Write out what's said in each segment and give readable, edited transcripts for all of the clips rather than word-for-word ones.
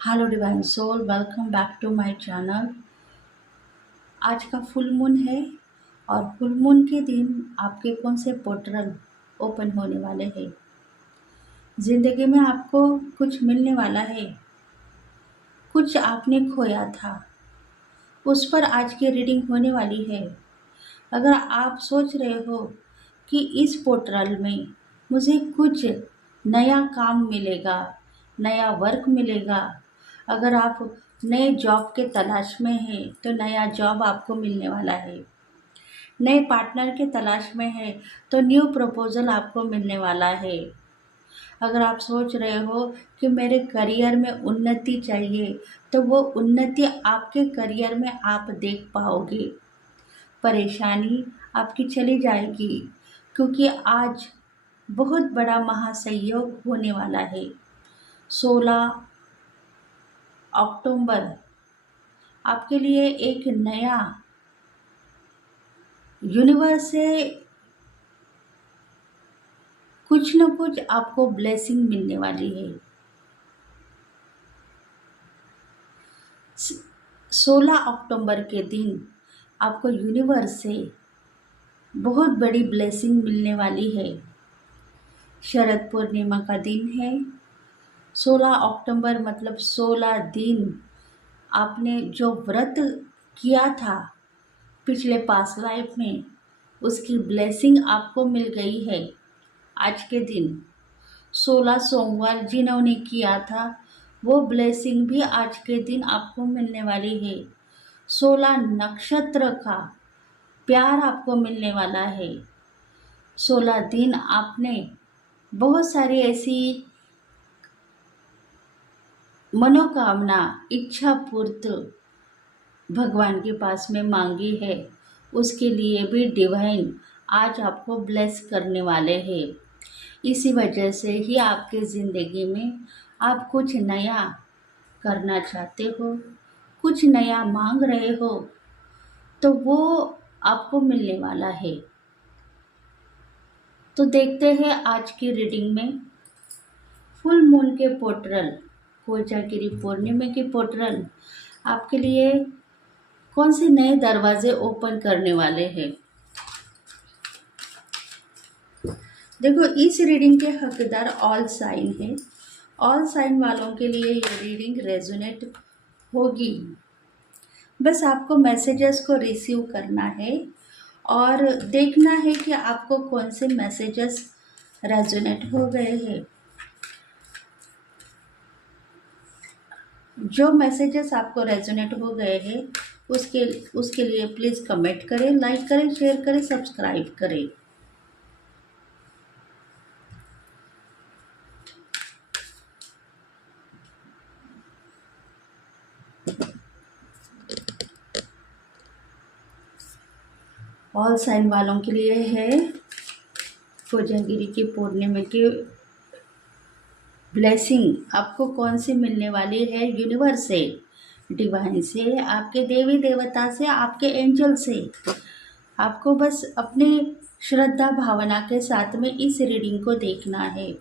Hello divine soul, welcome back to my channel. आज का full moon है और फुल मून के दिन आपके कौन से पोर्टल ओपन होने वाले हैं। ज़िंदगी में आपको कुछ मिलने वाला है, कुछ आपने खोया था, उस पर आज की रीडिंग होने वाली है। अगर आप सोच रहे हो कि इस पोर्टल में मुझे कुछ नया काम मिलेगा, नया वर्क मिलेगा, अगर आप नए जॉब के तलाश में हैं तो नया जॉब आपको मिलने वाला है। नए पार्टनर के तलाश में है तो न्यू प्रपोजल आपको मिलने वाला है। अगर आप सोच रहे हो कि मेरे करियर में उन्नति चाहिए तो वो उन्नति आपके करियर में आप देख पाओगे। परेशानी आपकी चली जाएगी क्योंकि आज बहुत बड़ा महासंयोग होने वाला है। 16 अक्टूबर आपके लिए एक नया यूनिवर्स से कुछ न कुछ आपको ब्लेसिंग मिलने वाली है। 16 अक्टूबर के दिन आपको यूनिवर्स से बहुत बड़ी ब्लेसिंग मिलने वाली है। शरद पूर्णिमा का दिन है। 16 अक्टूबर मतलब 16 दिन आपने जो व्रत किया था पिछले पास्ट लाइफ में, उसकी ब्लेसिंग आपको मिल गई है। आज के दिन 16 सोमवार जिन्होंने किया था वो ब्लेसिंग भी आज के दिन आपको मिलने वाली है। 16 नक्षत्र का प्यार आपको मिलने वाला है। 16 दिन आपने बहुत सारी ऐसी मनोकामना, इच्छा पूर्ति भगवान के पास में मांगी है, उसके लिए भी डिवाइन आज आपको ब्लेस करने वाले हैं। इसी वजह से ही आपके ज़िंदगी में आप कुछ नया करना चाहते हो, कुछ नया मांग रहे हो तो वो आपको मिलने वाला है। तो देखते हैं आज की रीडिंग में फुल मून के पोर्टल, कोजागिरी पूर्णिमा के पोर्टल आपके लिए कौन से नए दरवाजे ओपन करने वाले हैं। देखो, इस रीडिंग के हकदार ऑल साइन है। ऑल साइन वालों के लिए ये रीडिंग रेजोनेट होगी। बस आपको मैसेजेस को रिसीव करना है और देखना है कि आपको कौन से मैसेजेस रेजोनेट हो गए हैं। जो मैसेजेस आपको रेजोनेट हो गए हैं उसके लिए प्लीज़ कमेंट करें, लाइक करें, शेयर करें, सब्सक्राइब करें। ऑल साइन वालों के लिए है कोजागिरी की पूर्णिमा की ब्लेसिंग आपको कौन सी मिलने वाली है। यूनिवर्स से, डिवाइन से, आपके देवी देवता से, आपके एंजल से। आपको बस अपने श्रद्धा भावना के साथ में इस रीडिंग को देखना है।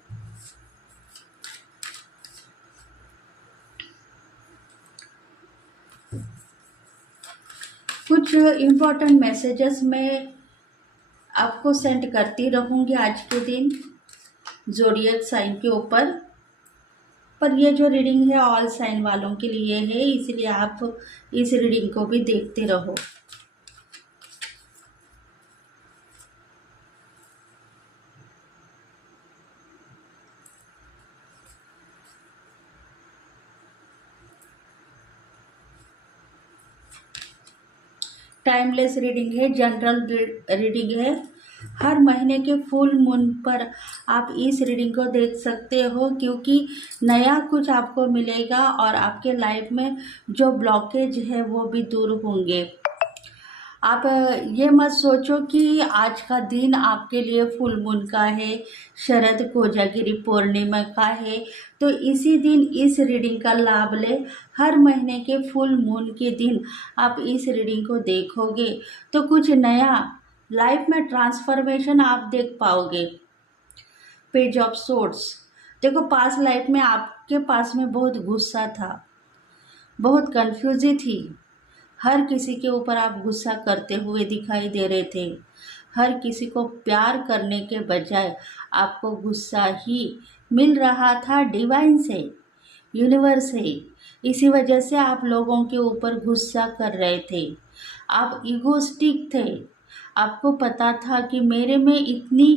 कुछ इम्पोर्टेंट मैसेजेस मैं आपको सेंड करती रहूँगी आज के दिन ज़ोडिएक साइन के ऊपर। पर ये जो रीडिंग है ऑल साइन वालों के लिए है, इसलिए आप इस रीडिंग को भी देखते रहो। टाइमलेस रीडिंग है, जनरल रीडिंग है। हर महीने के फुल मून पर आप इस रीडिंग को देख सकते हो क्योंकि नया कुछ आपको मिलेगा और आपके लाइफ में जो ब्लॉकेज है वो भी दूर होंगे। आप ये मत सोचो कि आज का दिन आपके लिए फुल मून का है, शरद कोजागिरी पूर्णिमा का है, तो इसी दिन इस रीडिंग का लाभ ले। हर महीने के फुल मून के दिन आप इस रीडिंग को देखोगे तो कुछ नया लाइफ में ट्रांसफॉर्मेशन आप देख पाओगे। पेज ऑफ सोर्ड्स, देखो पास्ट लाइफ में आपके पास में बहुत गुस्सा था, बहुत कन्फ्यूज़ी थी। हर किसी के ऊपर आप गुस्सा करते हुए दिखाई दे रहे थे। हर किसी को प्यार करने के बजाय आपको गुस्सा ही मिल रहा था डिवाइन से, यूनिवर्स से। इसी वजह से आप लोगों के ऊपर गुस्सा कर रहे थे। आप ईगोस्टिक थे। आपको पता था कि मेरे में इतनी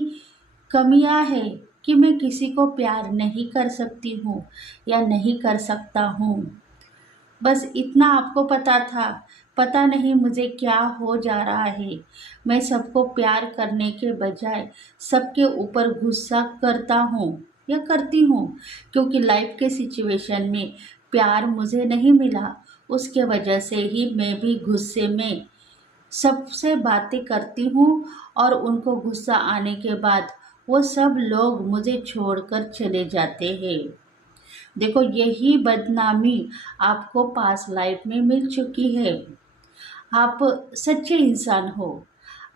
कमियां हैं कि मैं किसी को प्यार नहीं कर सकती हूँ या नहीं कर सकता हूँ। बस इतना आपको पता था। पता नहीं मुझे क्या हो जा रहा है। मैं सबको प्यार करने के बजाय सबके ऊपर गुस्सा करता हूँ या करती हूँ, क्योंकि लाइफ के सिचुएशन में प्यार मुझे नहीं मिला। उसके वजह से ही मैं भी गुस्से में सबसे बातें करती हूँ और उनको गुस्सा आने के बाद वो सब लोग मुझे छोड़कर चले जाते हैं। देखो, यही बदनामी आपको पास लाइफ में मिल चुकी है। आप सच्चे इंसान हो।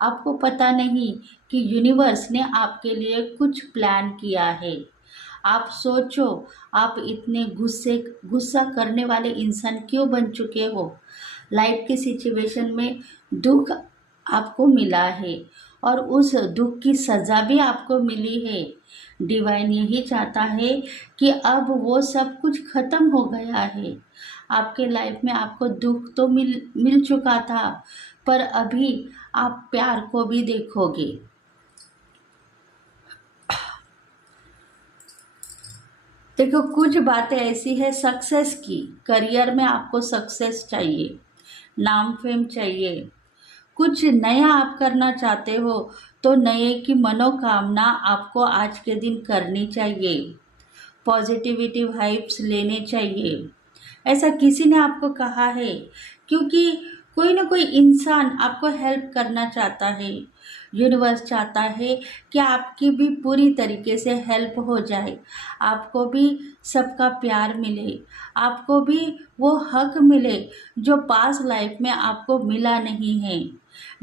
आपको पता नहीं कि यूनिवर्स ने आपके लिए कुछ प्लान किया है। आप सोचो, आप इतने गुस्सा करने वाले इंसान क्यों बन चुके हो। लाइफ की सिचुएशन में दुख आपको मिला है और उस दुख की सज़ा भी आपको मिली है। डिवाइन यही चाहता है कि अब वो सब कुछ ख़त्म हो गया है। आपके लाइफ में आपको दुख तो मिल चुका था, पर अभी आप प्यार को भी देखोगे। देखो, कुछ बातें ऐसी है सक्सेस की। करियर में आपको सक्सेस चाहिए, नाम फेम चाहिए, कुछ नया आप करना चाहते हो तो नए की मनोकामना आपको आज के दिन करनी चाहिए। पॉजिटिविटी वाइब्स लेने चाहिए। ऐसा किसी ने आपको कहा है, क्योंकि कोई ना कोई इंसान आपको हेल्प करना चाहता है। यूनिवर्स चाहता है कि आपकी भी पूरी तरीके से हेल्प हो जाए, आपको भी सबका प्यार मिले, आपको भी वो हक मिले जो पास लाइफ में आपको मिला नहीं है।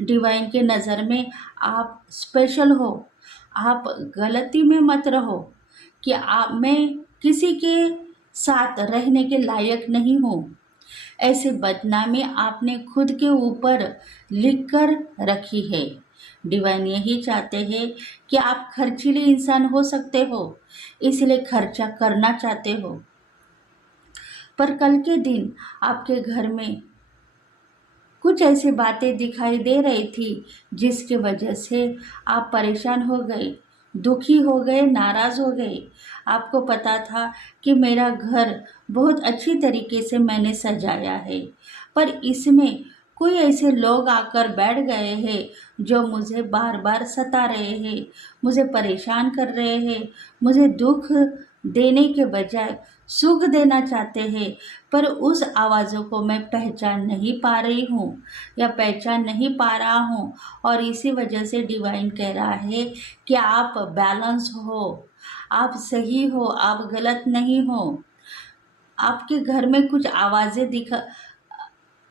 डिवाइन के नज़र में आप स्पेशल हो। आप गलती में मत रहो कि मैं किसी के साथ रहने के लायक नहीं हूँ। ऐसे बदनामी आपने खुद के ऊपर लिख कर रखी है। डिवाइन यही चाहते हैं कि आप खर्चीले इंसान हो सकते हो, इसलिए खर्चा करना चाहते हो, पर कल के दिन आपके घर में कुछ ऐसी बातें दिखाई दे रही थी जिसकी वजह से आप परेशान हो गए, दुखी हो गए, नाराज़ हो गए। आपको पता था कि मेरा घर बहुत अच्छी तरीके से मैंने सजाया है, पर इसमें कोई ऐसे लोग आकर बैठ गए हैं जो मुझे बार बार सता रहे हैं, मुझे परेशान कर रहे हैं, मुझे दुख देने के बजाय सुख देना चाहते हैं, पर उस आवाज़ों को मैं पहचान नहीं पा रही हूँ या पहचान नहीं पा रहा हूँ। और इसी वजह से डिवाइन कह रहा है कि आप बैलेंस हो, आप सही हो, आप गलत नहीं हो। आपके घर में कुछ आवाज़ें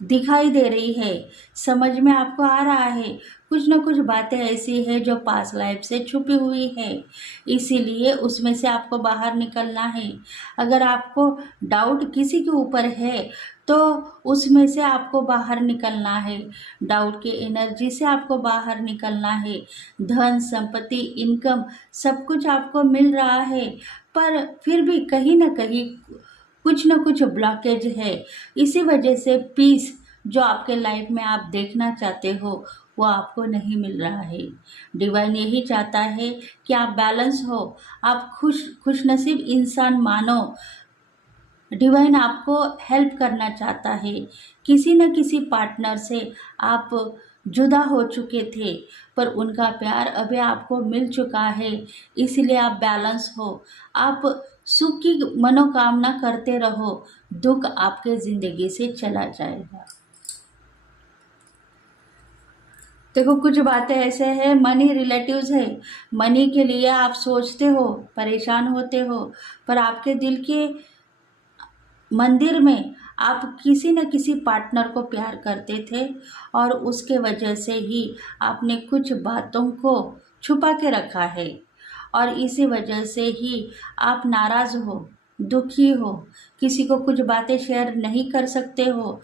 दिखाई दे रही है, समझ में आपको आ रहा है, कुछ ना कुछ बातें ऐसी है जो पास लाइफ से छुपी हुई है, इसीलिए उसमें से आपको बाहर निकलना है। अगर आपको डाउट किसी के ऊपर है तो उसमें से आपको बाहर निकलना है। डाउट की एनर्जी से आपको बाहर निकलना है। धन संपत्ति इनकम सब कुछ आपको मिल रहा है, पर फिर भी कहीं ना कहीं कुछ ना कुछ ब्लॉकेज है। इसी वजह से पीस जो आपके लाइफ में आप देखना चाहते हो वो आपको नहीं मिल रहा है। डिवाइन यही चाहता है कि आप बैलेंस हो, आप खुश नसीब इंसान मानो। डिवाइन आपको हेल्प करना चाहता है। किसी न किसी पार्टनर से आप जुदा हो चुके थे, पर उनका प्यार अभी आपको मिल चुका है, इसलिए आप बैलेंस हो। आप सुख की मनोकामना करते रहो, दुख आपके ज़िंदगी से चला जाएगा। देखो, कुछ बातें ऐसे हैं, मनी रिलेटिव्स है। मनी के लिए आप सोचते हो, परेशान होते हो, पर आपके दिल के मंदिर में आप किसी न किसी पार्टनर को प्यार करते थे और उसके वजह से ही आपने कुछ बातों को छुपा के रखा है और इसी वजह से ही आप नाराज़ हो, दुखी हो, किसी को कुछ बातें शेयर नहीं कर सकते हो,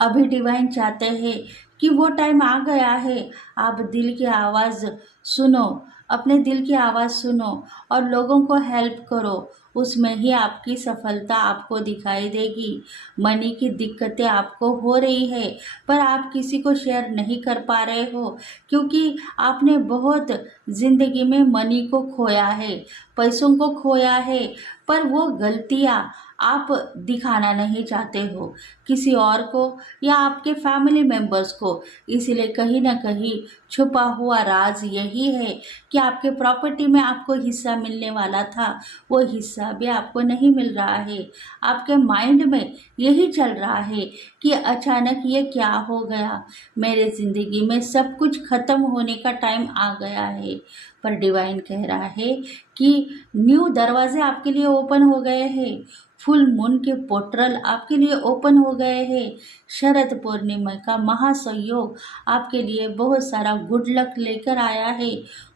अभी डिवाइन चाहते हैं कि वो टाइम आ गया है, आप दिल की आवाज़ सुनो, अपने दिल की आवाज़ सुनो और लोगों को हेल्प करो। उसमें ही आपकी सफलता आपको दिखाई देगी। मनी की दिक्कतें आपको हो रही है, पर आप किसी को शेयर नहीं कर पा रहे हो, क्योंकि आपने बहुत ज़िंदगी में मनी को खोया है, पैसों को खोया है, पर वो गलतियाँ आप दिखाना नहीं चाहते हो किसी और को या आपके फैमिली मेंबर्स को। इसलिए कहीं ना कहीं छुपा हुआ राज यही है कि आपके प्रॉपर्टी में आपको हिस्सा मिलने वाला था, वो हिस्सा भी आपको नहीं मिल रहा है। आपके माइंड में यही चल रहा है कि अचानक ये क्या हो गया, मेरे ज़िंदगी में सब कुछ ख़त्म होने का टाइम आ गया है। पर डिवाइन कह रहा है कि न्यू दरवाजे आपके लिए ओपन हो गए हैं, फुल मून के पोर्टल आपके लिए ओपन हो गए हैं। शरद पूर्णिमा का महासंयोग आपके लिए बहुत सारा गुड लक लेकर आया है,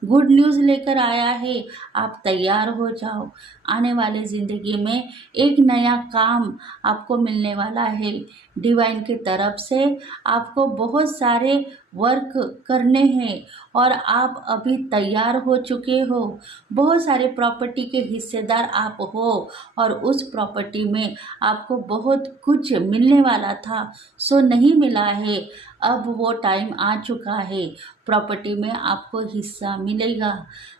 गुड न्यूज़ लेकर आया है। आप तैयार हो जाओ, आने वाले ज़िंदगी में एक नया काम आपको मिलने वाला है। डिवाइन की तरफ से आपको बहुत सारे वर्क करने हैं और आप अभी तैयार हो चुके हो। बहुत सारे प्रॉपर्टी के हिस्सेदार आप हो और उस प्रॉपर्टी में आपको बहुत कुछ मिलने वाला था, सो नहीं मिला है। अब वो टाइम आ चुका है, प्रॉपर्टी में आपको हिस्सा मिलेगा।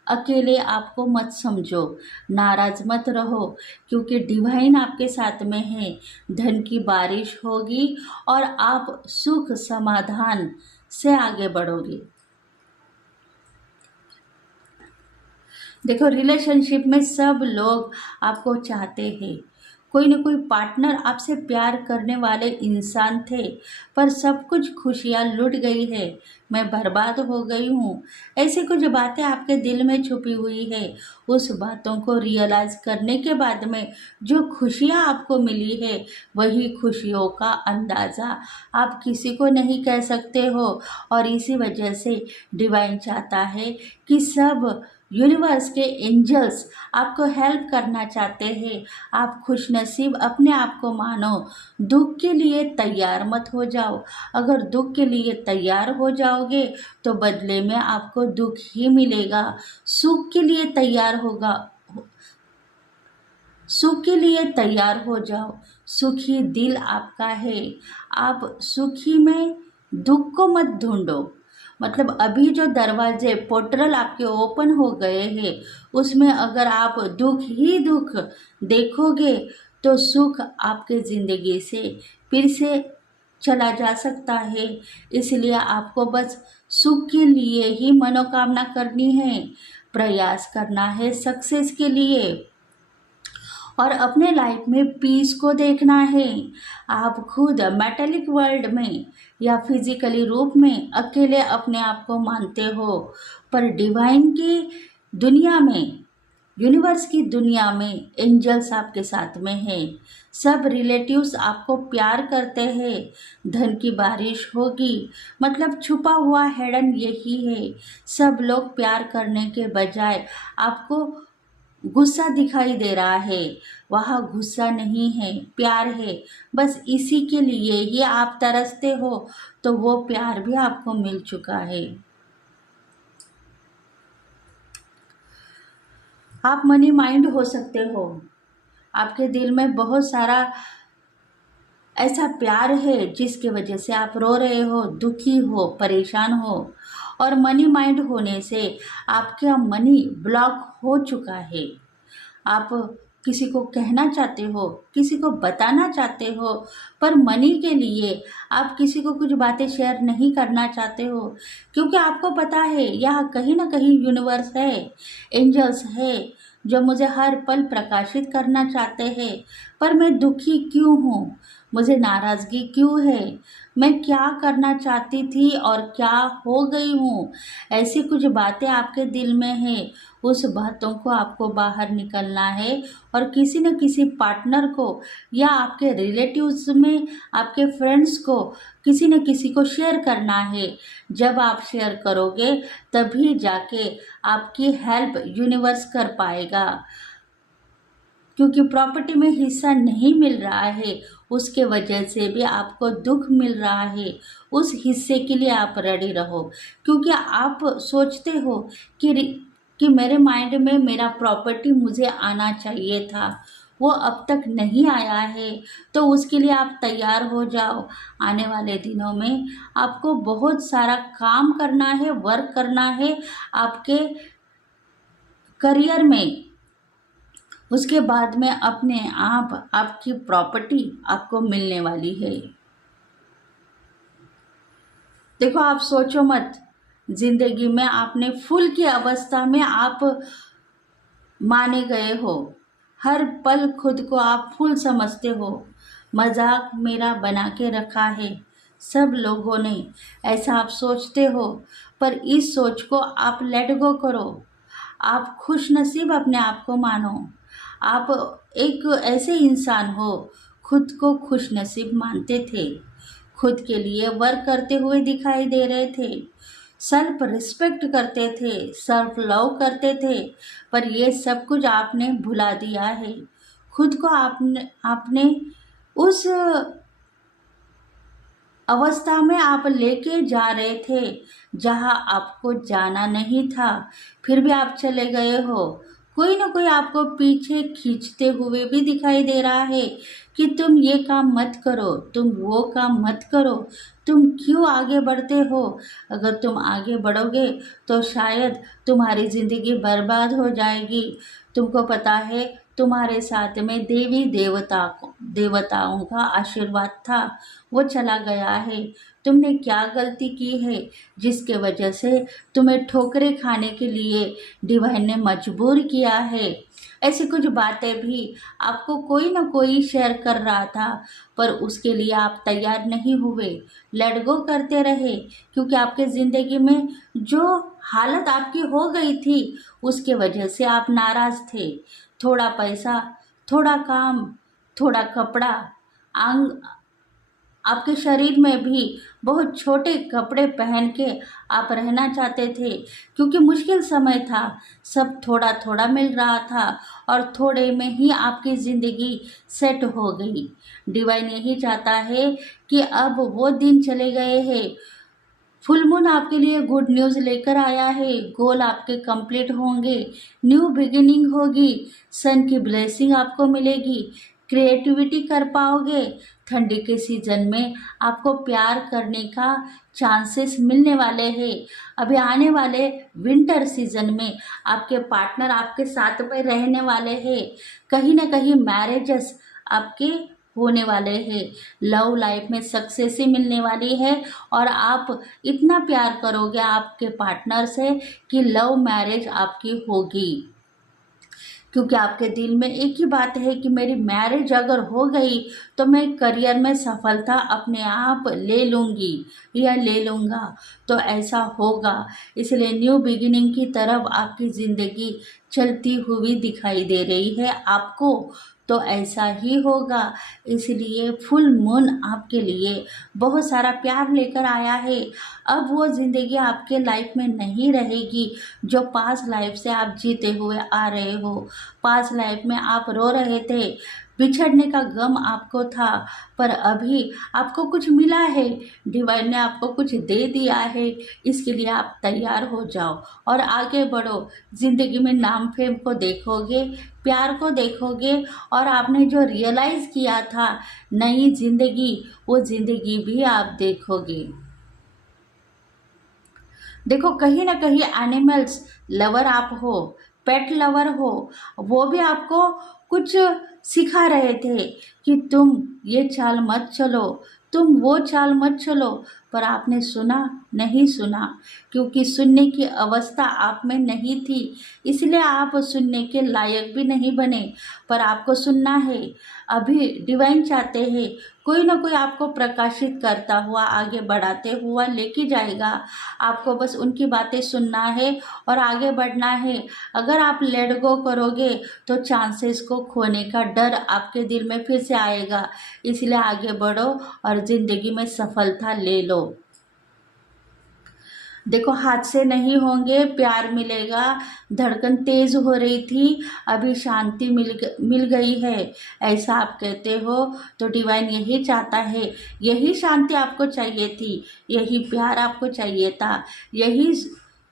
अकेले आपको मत समझो, नाराज मत रहो, क्योंकि डिवाइन आपके साथ में है। धन की बारिश होगी और आप सुख समाधान से आगे बढ़ोगे। देखो, रिलेशनशिप में सब लोग आपको चाहते हैं, कोई ना कोई पार्टनर आपसे प्यार करने वाले इंसान थे, पर सब कुछ खुशियाँ लुट गई है, मैं बर्बाद हो गई हूँ, ऐसी कुछ बातें आपके दिल में छुपी हुई है। उस बातों को रियलाइज़ करने के बाद में जो खुशियाँ आपको मिली है, वही खुशियों का अंदाज़ा आप किसी को नहीं कह सकते हो। और इसी वजह से डिवाइन चाहता है कि सब यूनिवर्स के एंजल्स आपको हेल्प करना चाहते हैं। आप खुशनसीब अपने आप को मानो, दुख के लिए तैयार मत हो जाओ। अगर दुख के लिए तैयार हो जाओगे तो बदले में आपको दुख ही मिलेगा। सुख के लिए तैयार होगा, सुख के लिए तैयार हो जाओ। सुखी दिल आपका है, आप सुखी में दुख को मत ढूंढो। मतलब अभी जो दरवाजे पोर्टल आपके ओपन हो गए हैं, उसमें अगर आप दुख ही दुख देखोगे तो सुख आपके ज़िंदगी से फिर से चला जा सकता है। इसलिए आपको बस सुख के लिए ही मनोकामना करनी है, प्रयास करना है सक्सेस के लिए और अपने लाइफ में पीस को देखना है। आप खुद मेटेलिक वर्ल्ड में या फिजिकली रूप में अकेले अपने आप को मानते हो, पर डिवाइन की दुनिया में, यूनिवर्स की दुनिया में एंजल्स आपके साथ में हैं। सब रिलेटिव्स आपको प्यार करते हैं। धन की बारिश होगी, मतलब छुपा हुआ हिडन यही है। सब लोग प्यार करने के बजाय आपको गुस्सा दिखाई दे रहा है, वहाँ गुस्सा नहीं है, प्यार है। बस इसी के लिए ही आप तरसते हो, तो वो प्यार भी आपको मिल चुका है। आप मनी माइंड हो सकते हो, आपके दिल में बहुत सारा ऐसा प्यार है जिसकी वजह से आप रो रहे हो, दुखी हो, परेशान हो। और मनी माइंड होने से आपका मनी ब्लॉक हो चुका है। आप किसी को कहना चाहते हो, किसी को बताना चाहते हो, पर मनी के लिए आप किसी को कुछ बातें शेयर नहीं करना चाहते हो, क्योंकि आपको पता है यहाँ कहीं ना कहीं यूनिवर्स है, एंजल्स है, जो मुझे हर पल प्रकाशित करना चाहते हैं। पर मैं दुखी क्यों हूँ, मुझे नाराज़गी क्यों है, मैं क्या करना चाहती थी और क्या हो गई हूँ, ऐसी कुछ बातें आपके दिल में है। उस बातों को आपको बाहर निकलना है और किसी न किसी पार्टनर को या आपके रिलेटिव्स में आपके फ्रेंड्स को किसी न किसी को शेयर करना है। जब आप शेयर करोगे तभी जाके आपकी हेल्प यूनिवर्स कर पाएगा। क्योंकि प्रॉपर्टी में हिस्सा नहीं मिल रहा है, उसके वजह से भी आपको दुख मिल रहा है। उस हिस्से के लिए आप रेडी रहो, क्योंकि आप सोचते हो कि मेरे माइंड में मेरा प्रॉपर्टी मुझे आना चाहिए था, वो अब तक नहीं आया है। तो उसके लिए आप तैयार हो जाओ। आने वाले दिनों में आपको बहुत सारा काम करना है, वर्क करना है आपके करियर में। उसके बाद में अपने आप आपकी प्रॉपर्टी आपको मिलने वाली है। देखो, आप सोचो मत, जिंदगी में आपने फूल की अवस्था में आप माने गए हो। हर पल खुद को आप फूल समझते हो। मजाक मेरा बना के रखा है सब लोगों ने, ऐसा आप सोचते हो। पर इस सोच को आप लेट गो करो। आप खुश नसीब अपने आप को मानो। आप एक ऐसे इंसान हो, खुद को खुश नसीब मानते थे, खुद के लिए वर्क करते हुए दिखाई दे रहे थे, सेल्फ रिस्पेक्ट करते थे, सेल्फ लव करते थे। पर ये सब कुछ आपने भुला दिया है। खुद को आपने आपने उस अवस्था में आप लेके जा रहे थे जहां आपको जाना नहीं था, फिर भी आप चले गए हो। कोई ना कोई आपको पीछे खींचते हुए भी दिखाई दे रहा है कि तुम ये काम मत करो, तुम वो काम मत करो। तुम क्यों आगे बढ़ते हो? अगर तुम आगे बढ़ोगे तो शायद तुम्हारी ज़िंदगी बर्बाद हो जाएगी। तुमको पता है, तुम्हारे साथ में देवताओं का आशीर्वाद था, वो चला गया है। तुमने क्या गलती की है जिसके वजह से तुम्हें ठोकरें खाने के लिए डिवाइन ने मजबूर किया है? ऐसी कुछ बातें भी आपको कोई ना कोई शेयर कर रहा था, पर उसके लिए आप तैयार नहीं हुए, लेट गो करते रहे। क्योंकि आपके ज़िंदगी में जो हालत आपकी हो गई थी, उसके वजह से आप नाराज़ थे। थोड़ा पैसा, थोड़ा काम, थोड़ा कपड़ा, आंग आपके शरीर में भी बहुत छोटे कपड़े पहन के आप रहना चाहते थे, क्योंकि मुश्किल समय था। सब थोड़ा थोड़ा मिल रहा था और थोड़े में ही आपकी ज़िंदगी सेट हो गई। डिवाइन यही चाहता है कि अब वो दिन चले गए हैं। फुल मून आपके लिए गुड न्यूज़ लेकर आया है। गोल आपके कंप्लीट होंगे, न्यू बिगिनिंग होगी, सन की ब्लेसिंग आपको मिलेगी, क्रिएटिविटी कर पाओगे। ठंडी के सीज़न में आपको प्यार करने का चांसेस मिलने वाले हैं। अभी आने वाले विंटर सीज़न में आपके पार्टनर आपके साथ में रहने वाले हैं। कहीं ना कहीं मैरिजेस आपके होने वाले हैं। लव लाइफ में सक्सेस ही मिलने वाली है और आप इतना प्यार करोगे आपके पार्टनर से कि लव मैरिज आपकी होगी। क्योंकि आपके दिल में एक ही बात है कि मेरी मैरिज अगर हो गई तो मैं करियर में सफलता अपने आप ले लूँगी या ले लूँगा। तो ऐसा होगा, इसलिए न्यू बिगिनिंग की तरफ आपकी ज़िंदगी चलती हुई दिखाई दे रही है आपको। तो ऐसा ही होगा। इसलिए फुल मून आपके लिए बहुत सारा प्यार लेकर आया है। अब वो ज़िंदगी आपके लाइफ में नहीं रहेगी जो पास्ट लाइफ से आप जीते हुए आ रहे हो। पास्ट लाइफ में आप रो रहे थे, बिछड़ने का गम आपको था, पर अभी आपको कुछ मिला है, डिवाइन ने आपको कुछ दे दिया है। इसके लिए आप तैयार हो जाओ और आगे बढ़ो। ज़िंदगी में नाम फेम को देखोगे, प्यार को देखोगे और आपने जो रियलाइज़ किया था नई ज़िंदगी, वो ज़िंदगी भी आप देखोगे। देखो, कहीं ना कहीं एनिमल्स लवर आप हो, पेट लवर हो, वो भी आपको कुछ सिखा रहे थे कि तुम ये चाल मत चलो, तुम वो चाल मत चलो। पर आपने सुना नहीं सुना, क्योंकि सुनने की अवस्था आप में नहीं थी, इसलिए आप सुनने के लायक भी नहीं बने। पर आपको सुनना है। अभी डिवाइन चाहते हैं कोई ना कोई आपको प्रकाशित करता हुआ, आगे बढ़ाते हुआ लेके जाएगा। आपको बस उनकी बातें सुनना है और आगे बढ़ना है। अगर आप लेट गो करोगे तो चांसेस को खोने का डर आपके दिल में फिर से आएगा। इसलिए आगे बढ़ो और ज़िंदगी में सफलता ले लो। देखो हादसे नहीं होंगे, प्यार मिलेगा। धड़कन तेज हो रही थी, अभी शांति मिल गई है, ऐसा आप कहते हो। तो डिवाइन यही चाहता है, यही शांति आपको चाहिए थी, यही प्यार आपको चाहिए था, यही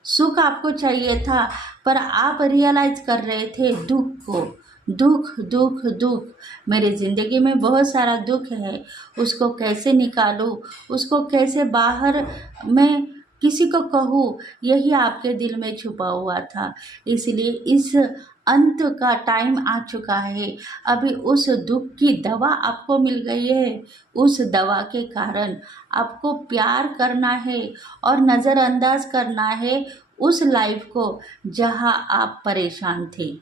सुख आपको चाहिए था। पर आप रियलाइज कर रहे थे दुख को। दुख दुख दुख, मेरी ज़िंदगी में बहुत सारा दुख है, उसको कैसे निकालूं, उसको कैसे बाहर मैं किसी को कहूँ, यही आपके दिल में छुपा हुआ था। इसलिए इस अंत का टाइम आ चुका है। अभी उस दुख की दवा आपको मिल गई है। उस दवा के कारण आपको प्यार करना है और नज़रअंदाज करना है उस लाइफ को जहाँ आप परेशान थे।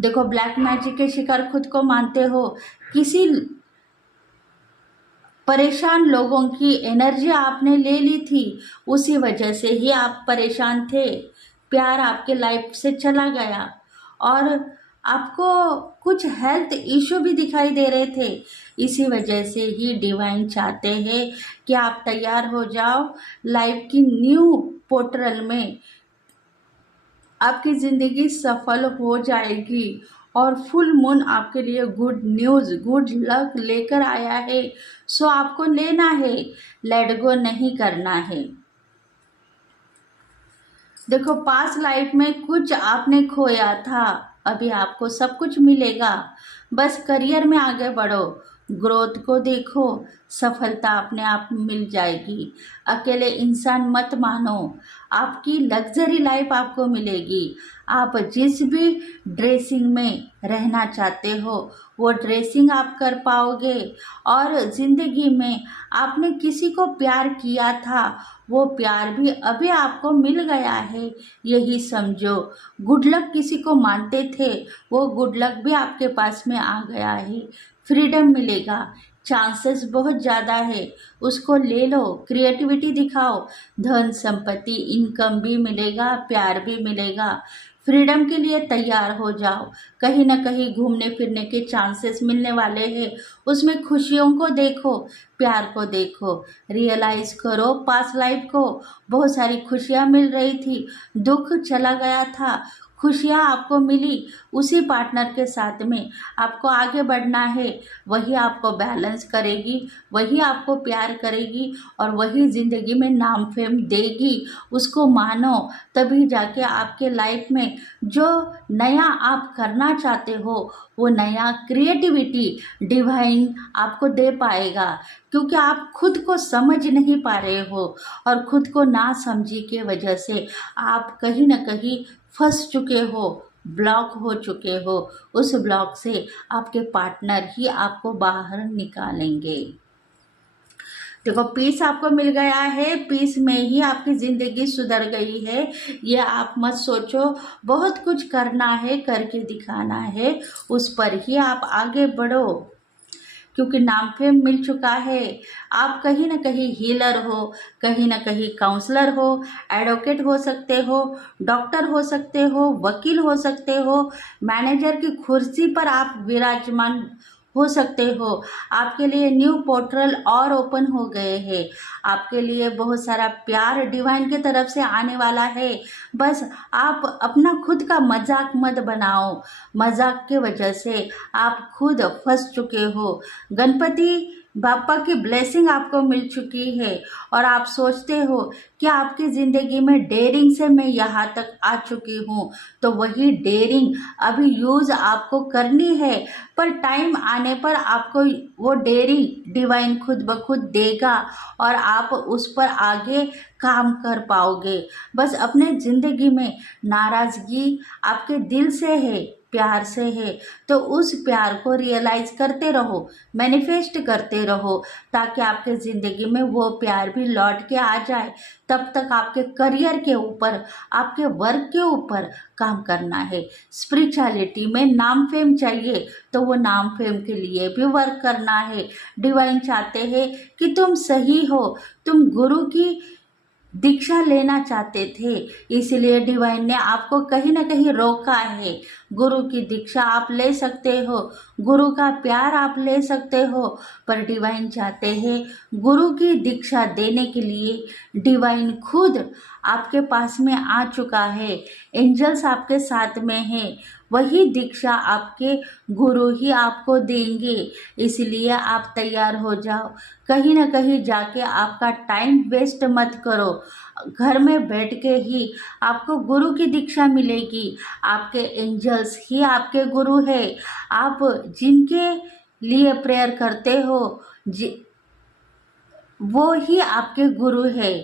देखो ब्लैक मैजिक के शिकार खुद को मानते हो। किसी परेशान लोगों की एनर्जी आपने ले ली थी, उसी वजह से ही आप परेशान थे। प्यार आपके लाइफ से चला गया और आपको कुछ हेल्थ इशू भी दिखाई दे रहे थे। इसी वजह से ही डिवाइन चाहते हैं कि आप तैयार हो जाओ लाइफ की न्यू पोर्टल में। आपकी ज़िंदगी सफल हो जाएगी और फुल मून आपके लिए गुड न्यूज़, गुड लक लेकर आया है। सो आपको लेना है, लेट गो नहीं करना है। देखो पास्ट लाइफ में कुछ आपने खोया था, अभी आपको सब कुछ मिलेगा। बस करियर में आगे बढ़ो, ग्रोथ को देखो, सफलता अपने आप मिल जाएगी। अकेले इंसान मत मानो, आपकी लग्जरी लाइफ आपको मिलेगी। आप जिस भी ड्रेसिंग में रहना चाहते हो वो ड्रेसिंग आप कर पाओगे। और ज़िंदगी में आपने किसी को प्यार किया था, वो प्यार भी अभी आपको मिल गया है, यही समझो। गुड लक किसी को मानते थे, वो गुड लक भी आपके पास में आ गया है। फ्रीडम मिलेगा, चांसेस बहुत ज़्यादा है, उसको ले लो, क्रिएटिविटी दिखाओ। धन संपत्ति इनकम भी मिलेगा, प्यार भी मिलेगा। फ्रीडम के लिए तैयार हो जाओ, कहीं ना कहीं घूमने फिरने के चांसेस मिलने वाले हैं, उसमें खुशियों को देखो, प्यार को देखो, रियलाइज़ करो पास्ट लाइफ को। बहुत सारी खुशियाँ मिल रही थी, दुख चला गया था, खुशियाँ आपको मिली। उसी पार्टनर के साथ में आपको आगे बढ़ना है, वही आपको बैलेंस करेगी, वही आपको प्यार करेगी और वही ज़िंदगी में नाम फेम देगी। उसको मानो, तभी जाके आपके लाइफ में जो नया आप करना चाहते हो वो नया क्रिएटिविटी डिवाइन आपको दे पाएगा। क्योंकि आप खुद को समझ नहीं पा रहे हो और खुद को ना समझी के वजह से आप कहीं ना कहीं फंस चुके हो, ब्लॉक हो चुके हो। उस ब्लॉक से आपके पार्टनर ही आपको बाहर निकालेंगे। देखो पीस आपको मिल गया है, पीस में ही आपकी ज़िंदगी सुधर गई है। ये आप मत सोचो बहुत कुछ करना है, करके दिखाना है, उस पर ही आप आगे बढ़ो। क्योंकि नाम फेम मिल चुका है। आप कहीं ना कहीं हीलर हो, कहीं ना कहीं काउंसलर हो, एडवोकेट हो सकते हो, डॉक्टर हो सकते हो, वकील हो सकते हो, मैनेजर की कुर्सी पर आप विराजमान हो सकते हो। आपके लिए न्यू पोर्टल और ओपन हो गए हैं। आपके लिए बहुत सारा प्यार डिवाइन की तरफ से आने वाला है। बस आप अपना खुद का मजाक मत बनाओ, मजाक के वजह से आप खुद फंस चुके हो। गणपति बापा की ब्लेसिंग आपको मिल चुकी है और आप सोचते हो कि आपकी ज़िंदगी में डेयरिंग से मैं यहाँ तक आ चुकी हूँ, तो वही डेयरिंग अभी यूज़ आपको करनी है। पर टाइम आने पर आपको वो डेयरिंग डिवाइन खुद ब खुद देगा और आप उस पर आगे काम कर पाओगे। बस अपने ज़िंदगी में नाराज़गी आपके दिल से है, प्यार से है, तो उस प्यार को रियलाइज करते रहो, मैनिफेस्ट करते रहो, ताकि आपके ज़िंदगी में वो प्यार भी लौट के आ जाए। तब तक आपके करियर के ऊपर, आपके वर्क के ऊपर काम करना है। स्पिरिचुअलिटी में नाम फेम चाहिए तो वो नाम फेम के लिए भी वर्क करना है। डिवाइन चाहते हैं कि तुम सही हो, तुम गुरु की दीक्षा लेना चाहते थे, इसलिए डिवाइन ने आपको कहीं ना कहीं रोका है। गुरु की दीक्षा आप ले सकते हो, गुरु का प्यार आप ले सकते हो, पर डिवाइन चाहते हैं गुरु की दीक्षा देने के लिए डिवाइन खुद आपके पास में आ चुका है, एंजल्स आपके साथ में हैं, वही दीक्षा आपके गुरु ही आपको देंगे। इसलिए आप तैयार हो जाओ, कहीं ना कहीं जाके आपका टाइम वेस्ट मत करो। घर में बैठ के ही आपको गुरु की दीक्षा मिलेगी। आपके एंजल्स ही आपके गुरु है। आप जिनके लिए प्रेयर करते हो वो ही आपके गुरु है,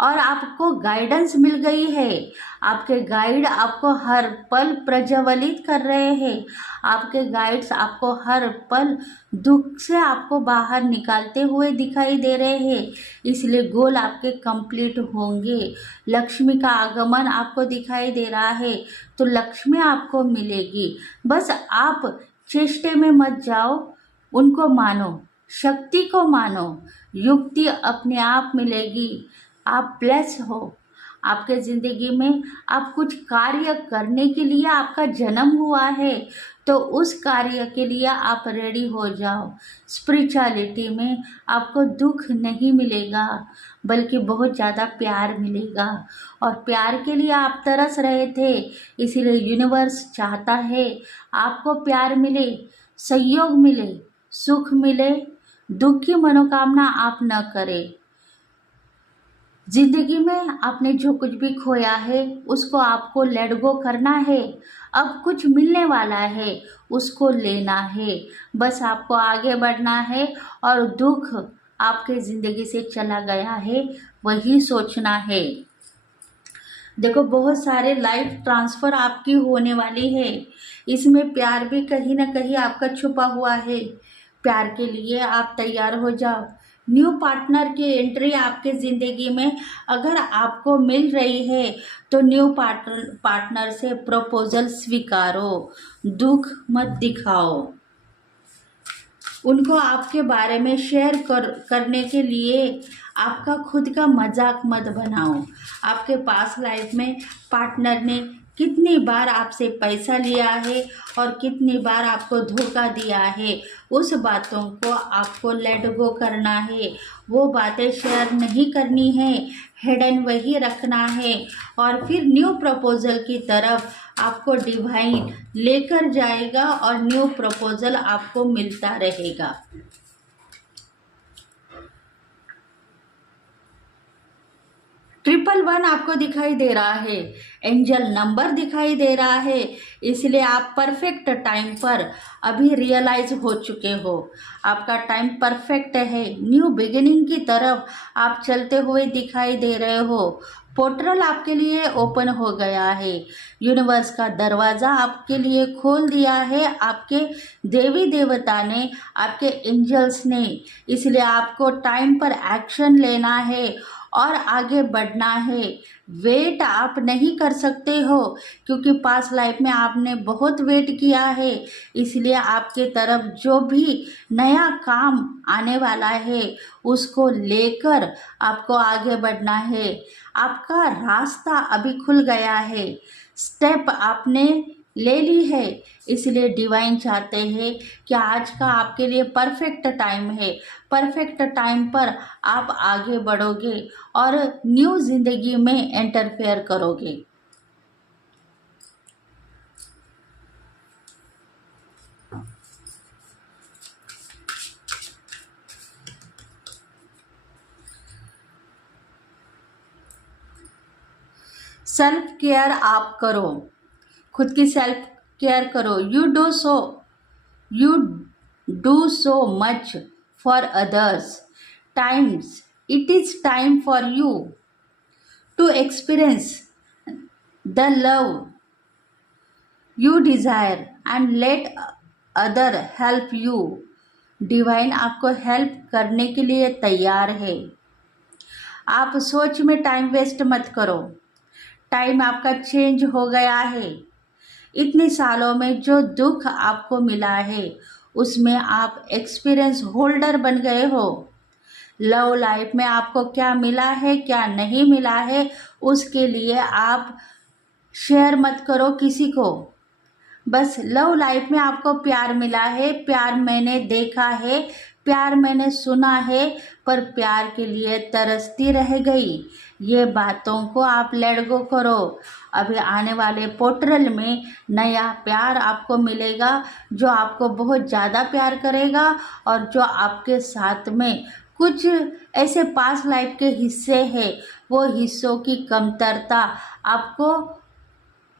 और आपको गाइडेंस मिल गई है। आपके गाइड आपको हर पल प्रज्वलित कर रहे हैं। आपके गाइड्स आपको हर पल दुख से आपको बाहर निकालते हुए दिखाई दे रहे हैं, इसलिए गोल आपके कंप्लीट होंगे। लक्ष्मी का आगमन आपको दिखाई दे रहा है, तो लक्ष्मी आपको मिलेगी। बस आप चेष्टे में मत जाओ, उनको मानो, शक्ति को मानो, युक्ति अपने आप मिलेगी। आप ब्लेस हो। आपके ज़िंदगी में आप कुछ कार्य करने के लिए आपका जन्म हुआ है, तो उस कार्य के लिए आप रेडी हो जाओ। स्पिरिचुअलिटी में आपको दुख नहीं मिलेगा, बल्कि बहुत ज़्यादा प्यार मिलेगा, और प्यार के लिए आप तरस रहे थे, इसीलिए यूनिवर्स चाहता है आपको प्यार मिले, सहयोग मिले, सुख मिले। दुख की मनोकामना आप न करें। जिंदगी में आपने जो कुछ भी खोया है उसको आपको लेट गो करना है। अब कुछ मिलने वाला है, उसको लेना है। बस आपको आगे बढ़ना है, और दुख आपके ज़िंदगी से चला गया है वही सोचना है। देखो, बहुत सारे लाइफ ट्रांसफ़र आपकी होने वाली है। इसमें प्यार भी कहीं ना कहीं आपका छुपा हुआ है। प्यार के लिए आप तैयार हो जाओ। न्यू पार्टनर की एंट्री आपके ज़िंदगी में अगर आपको मिल रही है, तो न्यू पार्टनर से प्रपोजल स्वीकारो, दुख मत दिखाओ। उनको आपके बारे में शेयर करने के लिए आपका खुद का मजाक मत बनाओ। आपके पास लाइफ में पार्टनर ने कितनी बार आपसे पैसा लिया है और कितनी बार आपको धोखा दिया है, उस बातों को आपको लेट गो करना है। वो बातें शेयर नहीं करनी है, हिडन वही रखना है, और फिर न्यू प्रपोजल की तरफ आपको डिवाइन लेकर जाएगा, और न्यू प्रपोजल आपको मिलता रहेगा। 111 आपको दिखाई दे रहा है, एंजल नंबर दिखाई दे रहा है, इसलिए आप परफेक्ट टाइम पर अभी रियलाइज हो चुके हो। आपका टाइम परफेक्ट है। न्यू बिगिनिंग की तरफ आप चलते हुए दिखाई दे रहे हो। पोर्टल आपके लिए ओपन हो गया है। यूनिवर्स का दरवाज़ा आपके लिए खोल दिया है, आपके देवी देवता ने, आपके एंजल्स ने। इसलिए आपको टाइम पर एक्शन लेना है और आगे बढ़ना है। वेट आप नहीं कर सकते हो, क्योंकि पास्ट लाइफ में आपने बहुत वेट किया है। इसलिए आपके तरफ जो भी नया काम आने वाला है उसको लेकर आपको आगे बढ़ना है। आपका रास्ता अभी खुल गया है, स्टेप आपने ले ली है। इसलिए डिवाइन चाहते हैं कि आज का आपके लिए परफेक्ट टाइम है। परफेक्ट टाइम पर आप आगे बढ़ोगे और न्यू जिंदगी में इंटरफेयर करोगे। सेल्फ केयर आप करो, खुद की सेल्फ केयर करो। You do so much for others, times it is time for you to experience the love you desire and let other help you. Divine आपको हेल्प करने के लिए तैयार है। आप सोच में टाइम वेस्ट मत करो। टाइम आपका चेंज हो गया है। इतने सालों में जो दुख आपको मिला है उसमें आप एक्सपीरियंस होल्डर बन गए हो। लव लाइफ में आपको क्या मिला है क्या नहीं मिला है उसके लिए आप शेयर मत करो किसी को। बस लव लाइफ में आपको प्यार मिला है, प्यार मैंने देखा है, प्यार मैंने सुना है, पर प्यार के लिए तरसती रह गई, ये बातों को आप लेट गो करो। अभी आने वाले पोर्टल में नया प्यार आपको मिलेगा जो आपको बहुत ज़्यादा प्यार करेगा और जो आपके साथ में कुछ ऐसे पास्ट लाइफ के हिस्से हैं, वो हिस्सों की कमतरता आपको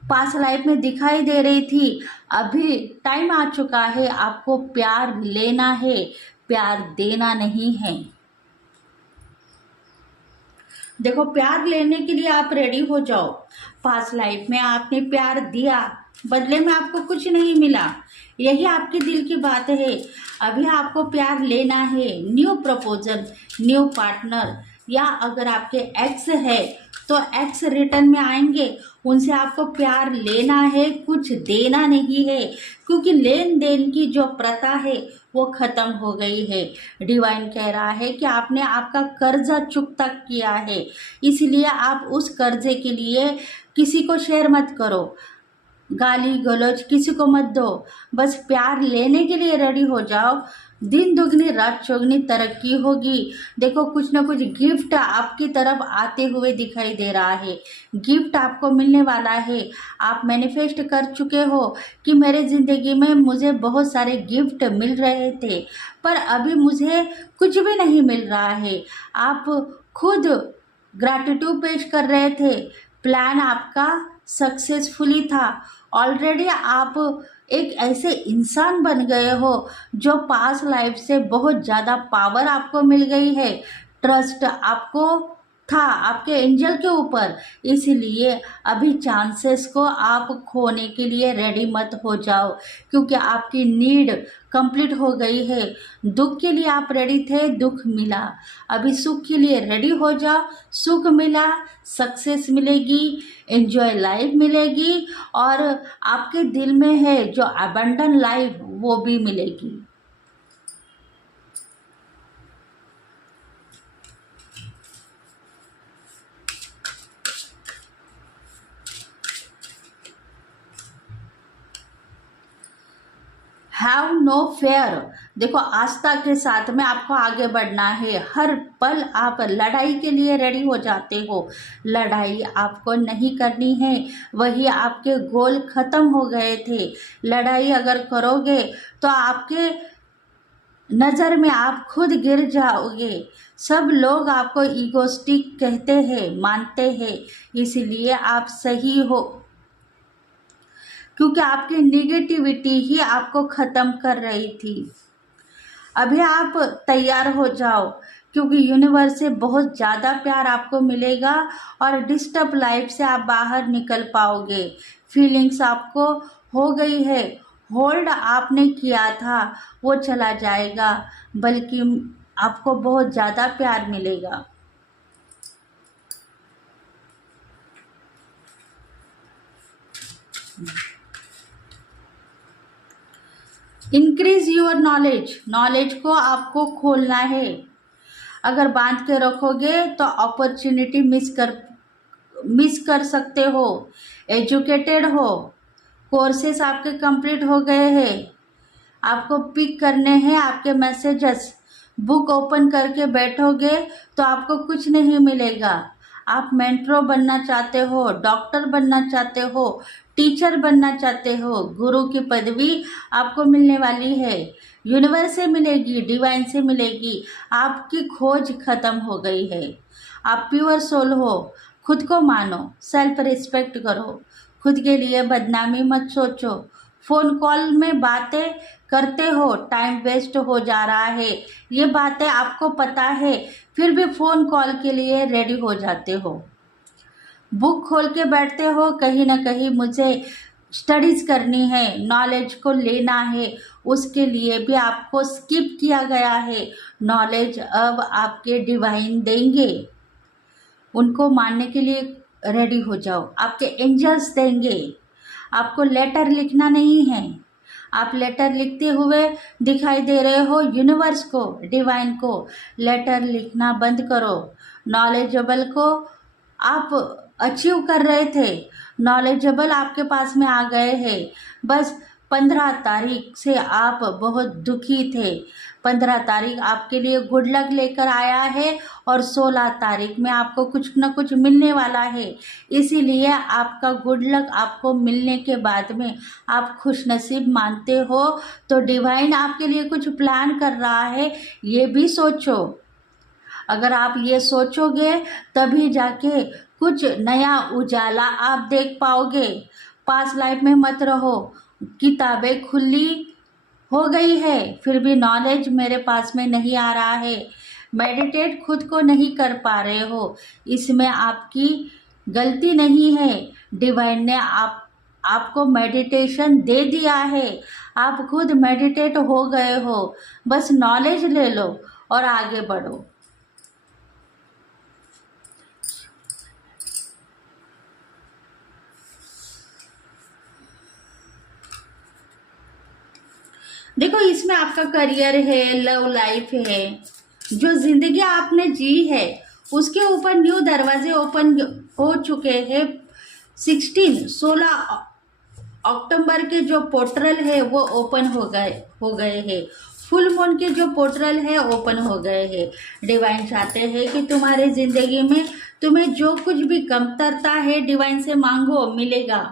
पास्ट लाइफ में दिखाई दे रही थी। अभी टाइम आ चुका है, आपको प्यार लेना है, प्यार देना नहीं है। देखो, प्यार लेने के लिए आप रेडी हो जाओ। पास्ट लाइफ में आपने प्यार दिया, बदले में आपको कुछ नहीं मिला, यही आपके दिल की बात है। अभी आपको प्यार लेना है, न्यू प्रपोजल, न्यू पार्टनर, या अगर आपके एक्स है तो एक्स रिटर्न में आएंगे, उनसे आपको प्यार लेना है, कुछ देना नहीं है, क्योंकि लेन देन की जो प्रथा है वो ख़त्म हो गई है। डिवाइन कह रहा है कि आपने आपका कर्जा चुकता किया है, इसलिए आप उस कर्जे के लिए किसी को शेयर मत करो, गाली गलौज किसी को मत दो, बस प्यार लेने के लिए रेडी हो जाओ। दिन दुगनी रात चौगनी तरक्की होगी। देखो, कुछ ना कुछ गिफ्ट आपकी तरफ आते हुए दिखाई दे रहा है, गिफ्ट आपको मिलने वाला है। आप मैनिफेस्ट कर चुके हो कि मेरे ज़िंदगी में मुझे बहुत सारे गिफ्ट मिल रहे थे, पर अभी मुझे कुछ भी नहीं मिल रहा है। आप खुद ग्रैटिट्यूड पेश कर रहे थे, प्लान आपका सक्सेसफुली था। ऑलरेडी आप एक ऐसे इंसान बन गए हो जो पास्ट लाइफ से बहुत ज़्यादा पावर आपको मिल गई है, ट्रस्ट आपको था आपके एंजल के ऊपर, इसलिए अभी चांसेस को आप खोने के लिए रेडी मत हो जाओ, क्योंकि आपकी नीड कंप्लीट हो गई है। दुख के लिए आप रेडी थे, दुख मिला, अभी सुख के लिए रेडी हो जाओ, सुख मिला, सक्सेस मिलेगी, एंजॉय लाइफ मिलेगी, और आपके दिल में है जो अबंडन लाइफ वो भी मिलेगी। Have no fear. देखो, आस्था के साथ में आपको आगे बढ़ना है। हर पल आप लड़ाई के लिए रेडी हो जाते हो, लड़ाई आपको नहीं करनी है, वही आपके गोल खत्म हो गए थे। लड़ाई अगर करोगे तो आपके नज़र में आप खुद गिर जाओगे। सब लोग आपको ईगोस्टिक कहते हैं, मानते हैं, इसलिए आप सही हो, क्योंकि आपकी निगेटिविटी ही आपको ख़त्म कर रही थी। अभी आप तैयार हो जाओ, क्योंकि यूनिवर्स से बहुत ज़्यादा प्यार आपको मिलेगा और डिस्टर्ब लाइफ से आप बाहर निकल पाओगे। फीलिंग्स आपको हो गई है, होल्ड आपने किया था वो चला जाएगा, बल्कि आपको बहुत ज़्यादा प्यार मिलेगा। इंक्रीज योर नॉलेज, नॉलेज को आपको खोलना है। अगर बांध के रखोगे तो अपॉर्चुनिटी मिस कर सकते हो। एजुकेटेड हो, कोर्सेस आपके कंप्लीट हो गए हैं, आपको पिक करने हैं आपके मैसेजेस। बुक ओपन करके बैठोगे तो आपको कुछ नहीं मिलेगा। आप मेंटरो बनना चाहते हो, डॉक्टर बनना चाहते हो, टीचर बनना चाहते हो, गुरु की पदवी आपको मिलने वाली है, यूनिवर्स से मिलेगी, डिवाइन से मिलेगी। आपकी खोज खत्म हो गई है। आप प्योर सोल हो, खुद को मानो, सेल्फ रिस्पेक्ट करो, खुद के लिए बदनामी मत सोचो। फ़ोन कॉल में बातें करते हो, टाइम वेस्ट हो जा रहा है, ये बातें आपको पता है, फिर भी फ़ोन कॉल के लिए रेडी हो जाते हो। बुक खोल के बैठते हो, कहीं ना कहीं मुझे स्टडीज़ करनी है, नॉलेज को लेना है, उसके लिए भी आपको स्किप किया गया है। नॉलेज अब आपके डिवाइन देंगे, उनको मानने के लिए रेडी हो जाओ। आपके एंजल्स देंगे, आपको लेटर लिखना नहीं है, आप लेटर लिखते हुए दिखाई दे रहे हो यूनिवर्स को, डिवाइन को। लेटर लिखना बंद करो। नॉलेजेबल को आप अचीव कर रहे थे, नॉलेजेबल आपके पास में आ गए हैं। बस 15 तारीख से आप बहुत दुखी थे। 15 तारीख आपके लिए गुड लक लेकर आया है और 16 तारीख में आपको कुछ न कुछ मिलने वाला है। इसीलिए आपका गुड लक आपको मिलने के बाद में आप खुशनसीब मानते हो, तो डिवाइन आपके लिए कुछ प्लान कर रहा है, ये भी सोचो। अगर आप ये सोचोगे तभी जाके कुछ नया उजाला आप देख पाओगे। पास्ट लाइफ में मत रहो। किताबें खुली हो गई है, फिर भी नॉलेज मेरे पास में नहीं आ रहा है। मेडिटेट खुद को नहीं कर पा रहे हो, इसमें आपकी गलती नहीं है। डिवाइन ने आपको मेडिटेशन दे दिया है। आप खुद मेडिटेट हो गए हो। बस नॉलेज ले लो और आगे बढ़ो। देखो, इसमें आपका करियर है, लव लाइफ है, जो जिंदगी आपने जी है उसके ऊपर न्यू दरवाजे ओपन हो चुके हैं। 16 अक्टूबर के जो पोर्टल है वो ओपन हो गए हैं। फुल मून के जो पोर्टल है ओपन हो गए हैं। डिवाइन चाहते हैं कि तुम्हारे जिंदगी में तुम्हें जो कुछ भी कमतरता है डिवाइन से मांगो, मिलेगा।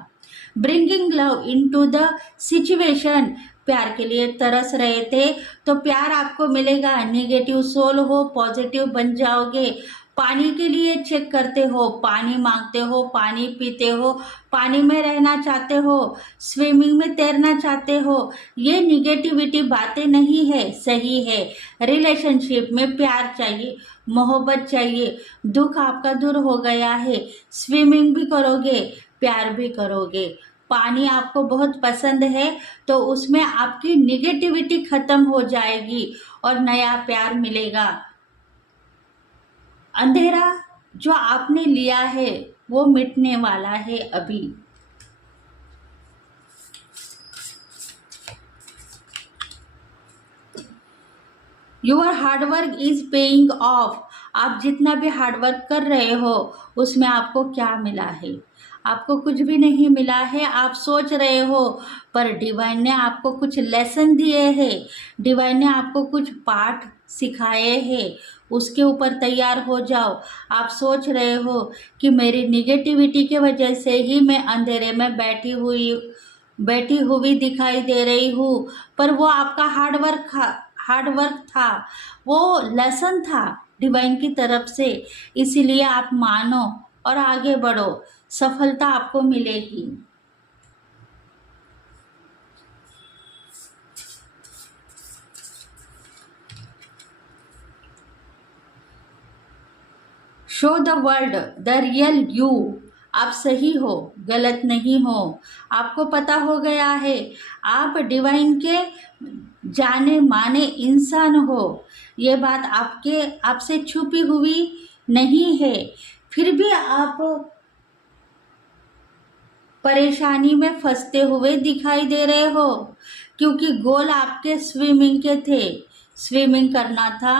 Bringing love into the situation. प्यार के लिए तरस रहे थे तो प्यार आपको मिलेगा। निगेटिव सोल हो, पॉजिटिव बन जाओगे। पानी के लिए चेक करते हो, पानी मांगते हो, पानी पीते हो, पानी में रहना चाहते हो, स्विमिंग में तैरना चाहते हो। ये निगेटिविटी बातें नहीं है, सही है। रिलेशनशिप में प्यार चाहिए, मोहब्बत चाहिए। दुख आपका दूर हो गया है, स्विमिंग भी करोगे, प्यार भी करोगे। पानी आपको बहुत पसंद है तो उसमें आपकी निगेटिविटी खत्म हो जाएगी और नया प्यार मिलेगा। अंधेरा जो आपने लिया है वो मिटने वाला है अभी। Your hard work is paying off. आप जितना भी हार्डवर्क कर रहे हो उसमें आपको क्या मिला है? आपको कुछ भी नहीं मिला है। आप सोच रहे हो, पर डिवाइन ने आपको कुछ लेसन दिए हैं, डिवाइन ने आपको कुछ पाठ सिखाए हैं। उसके ऊपर तैयार हो जाओ। आप सोच रहे हो कि मेरी निगेटिविटी की वजह से ही मैं अंधेरे में बैठी हुई दिखाई दे रही हूँ, पर वो आपका हार्डवर्क था, वो लेसन था डिवाइन की तरफ से। इसीलिए आप मानो और आगे बढ़ो, सफलता आपको मिलेगी। Show the world the real you. आप सही हो, गलत नहीं हो। आपको पता हो गया है आप डिवाइन के जाने माने इंसान हो। ये बात आपसे छुपी हुई नहीं है। फिर भी आप परेशानी में फंसते हुए दिखाई दे रहे हो, क्योंकि गोल आपके स्विमिंग के थे। स्विमिंग करना था,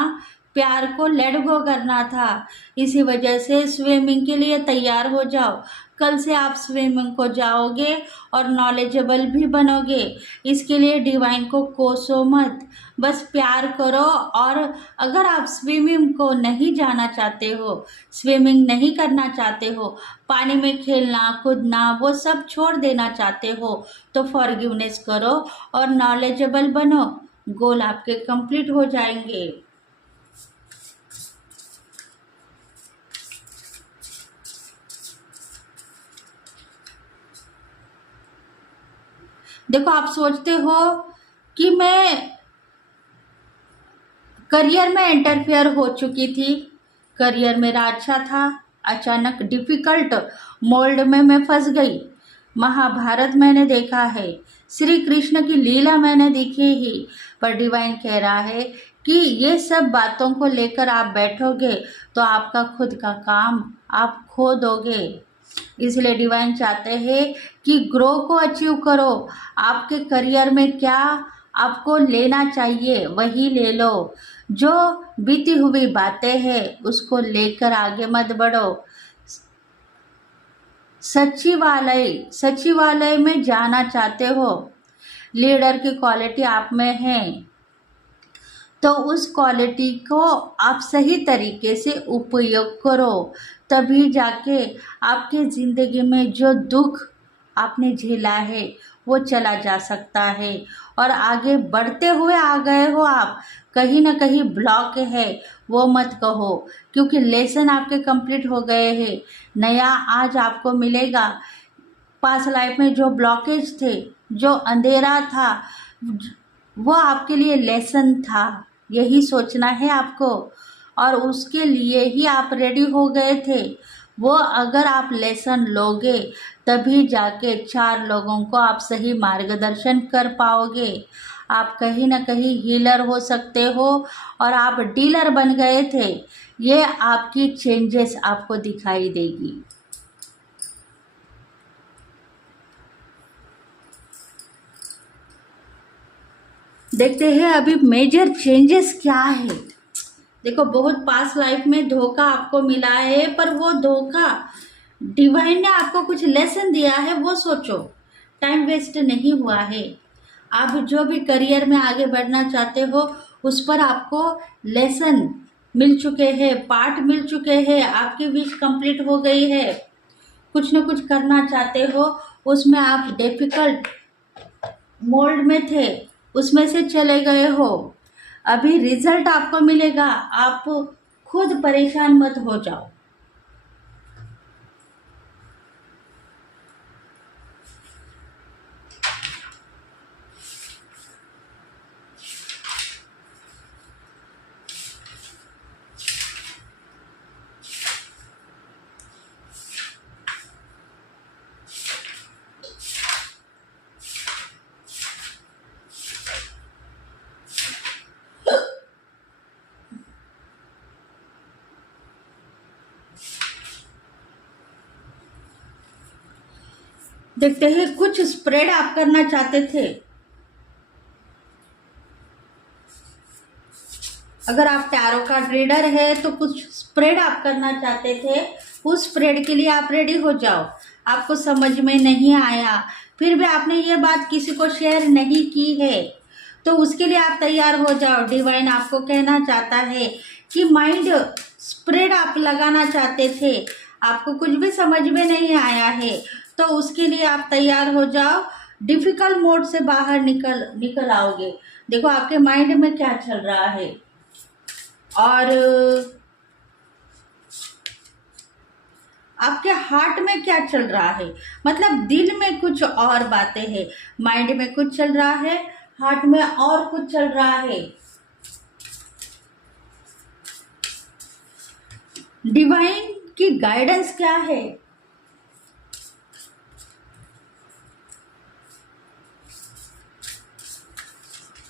प्यार को लेट गो करना था। इसी वजह से स्विमिंग के लिए तैयार हो जाओ। कल से आप स्विमिंग को जाओगे और नॉलेजेबल भी बनोगे। इसके लिए डिवाइन को कोसो मत, बस प्यार करो। और अगर आप स्विमिंग को नहीं जाना चाहते हो, स्विमिंग नहीं करना चाहते हो, पानी में खेलना कूदना वो सब छोड़ देना चाहते हो, तो फॉरगिवनेस करो और नॉलेजेबल बनो। गोल आपके कंप्लीट हो जाएंगे। देखो, आप सोचते हो कि मैं करियर में इंटरफेयर हो चुकी थी, करियर मेरा अच्छा था, अचानक डिफिकल्ट मोल्ड में मैं फंस गई। महाभारत मैंने देखा है, श्री कृष्ण की लीला मैंने देखी ही, पर डिवाइन कह रहा है कि ये सब बातों को लेकर आप बैठोगे तो आपका खुद का काम आप खो दोगे। इसलिए डिवाइन चाहते हैं कि ग्रो को अचीव करो। आपके करियर में क्या आपको लेना चाहिए वही ले लो। जो बीती हुई बातें हैं उसको लेकर आगे मत बढ़ो। सचिवालय में जाना चाहते हो, लीडर की क्वालिटी आप में है, तो उस क्वालिटी को आप सही तरीके से उपयोग करो। तभी जाके आपके ज़िंदगी में जो दुख आपने झेला है वो चला जा सकता है और आगे बढ़ते हुए आ गए हो आप। कहीं ना कहीं ब्लॉक है वो मत कहो, क्योंकि लेसन आपके कंप्लीट हो गए हैं। नया आज आपको मिलेगा। पास्ट लाइफ में जो ब्लॉकेज थे, जो अंधेरा था, वो आपके लिए लेसन था। यही सोचना है आपको, और उसके लिए ही आप रेडी हो गए थे। वो अगर आप लेसन लोगे तभी जाके 4 लोगों को आप सही मार्गदर्शन कर पाओगे। आप कहीं ना कहीं हीलर हो सकते हो और आप डीलर बन गए थे। ये आपकी चेंजेस आपको दिखाई देगी। देखते हैं अभी मेजर चेंजेस क्या है। देखो, बहुत पास्ट लाइफ में धोखा आपको मिला है, पर वो धोखा डिवाइन ने आपको कुछ लेसन दिया है, वो सोचो। टाइम वेस्ट नहीं हुआ है। आप जो भी करियर में आगे बढ़ना चाहते हो उस पर आपको लेसन मिल चुके हैं, पार्ट मिल चुके हैं, आपकी विश कंप्लीट हो गई है। कुछ न कुछ करना चाहते हो, उसमें आप डिफिकल्ट मोल्ड में थे, उसमें से चले गए हो। अभी रिजल्ट आपको मिलेगा, आप खुद परेशान मत हो जाओ। देखते हैं, कुछ स्प्रेड आप करना चाहते थे। अगर आप टैरो कार्ड रीडर है तो कुछ स्प्रेड आप करना चाहते थे, उस स्प्रेड के लिए आप रेडी हो जाओ। आपको समझ में नहीं आया, फिर भी आपने ये बात किसी को शेयर नहीं की है, तो उसके लिए आप तैयार हो जाओ। डिवाइन आपको कहना चाहता है कि माइंड स्प्रेड आप लगाना चाहते थे, आपको कुछ भी समझ में नहीं आया है, तो उसके लिए आप तैयार हो जाओ। डिफिकल्ट मोड से बाहर निकल आओगे। देखो आपके माइंड में क्या चल रहा है और आपके हार्ट में क्या चल रहा है। मतलब दिल में कुछ और बातें हैं, माइंड में कुछ चल रहा है, हार्ट में और कुछ चल रहा है। डिवाइन की गाइडेंस क्या है?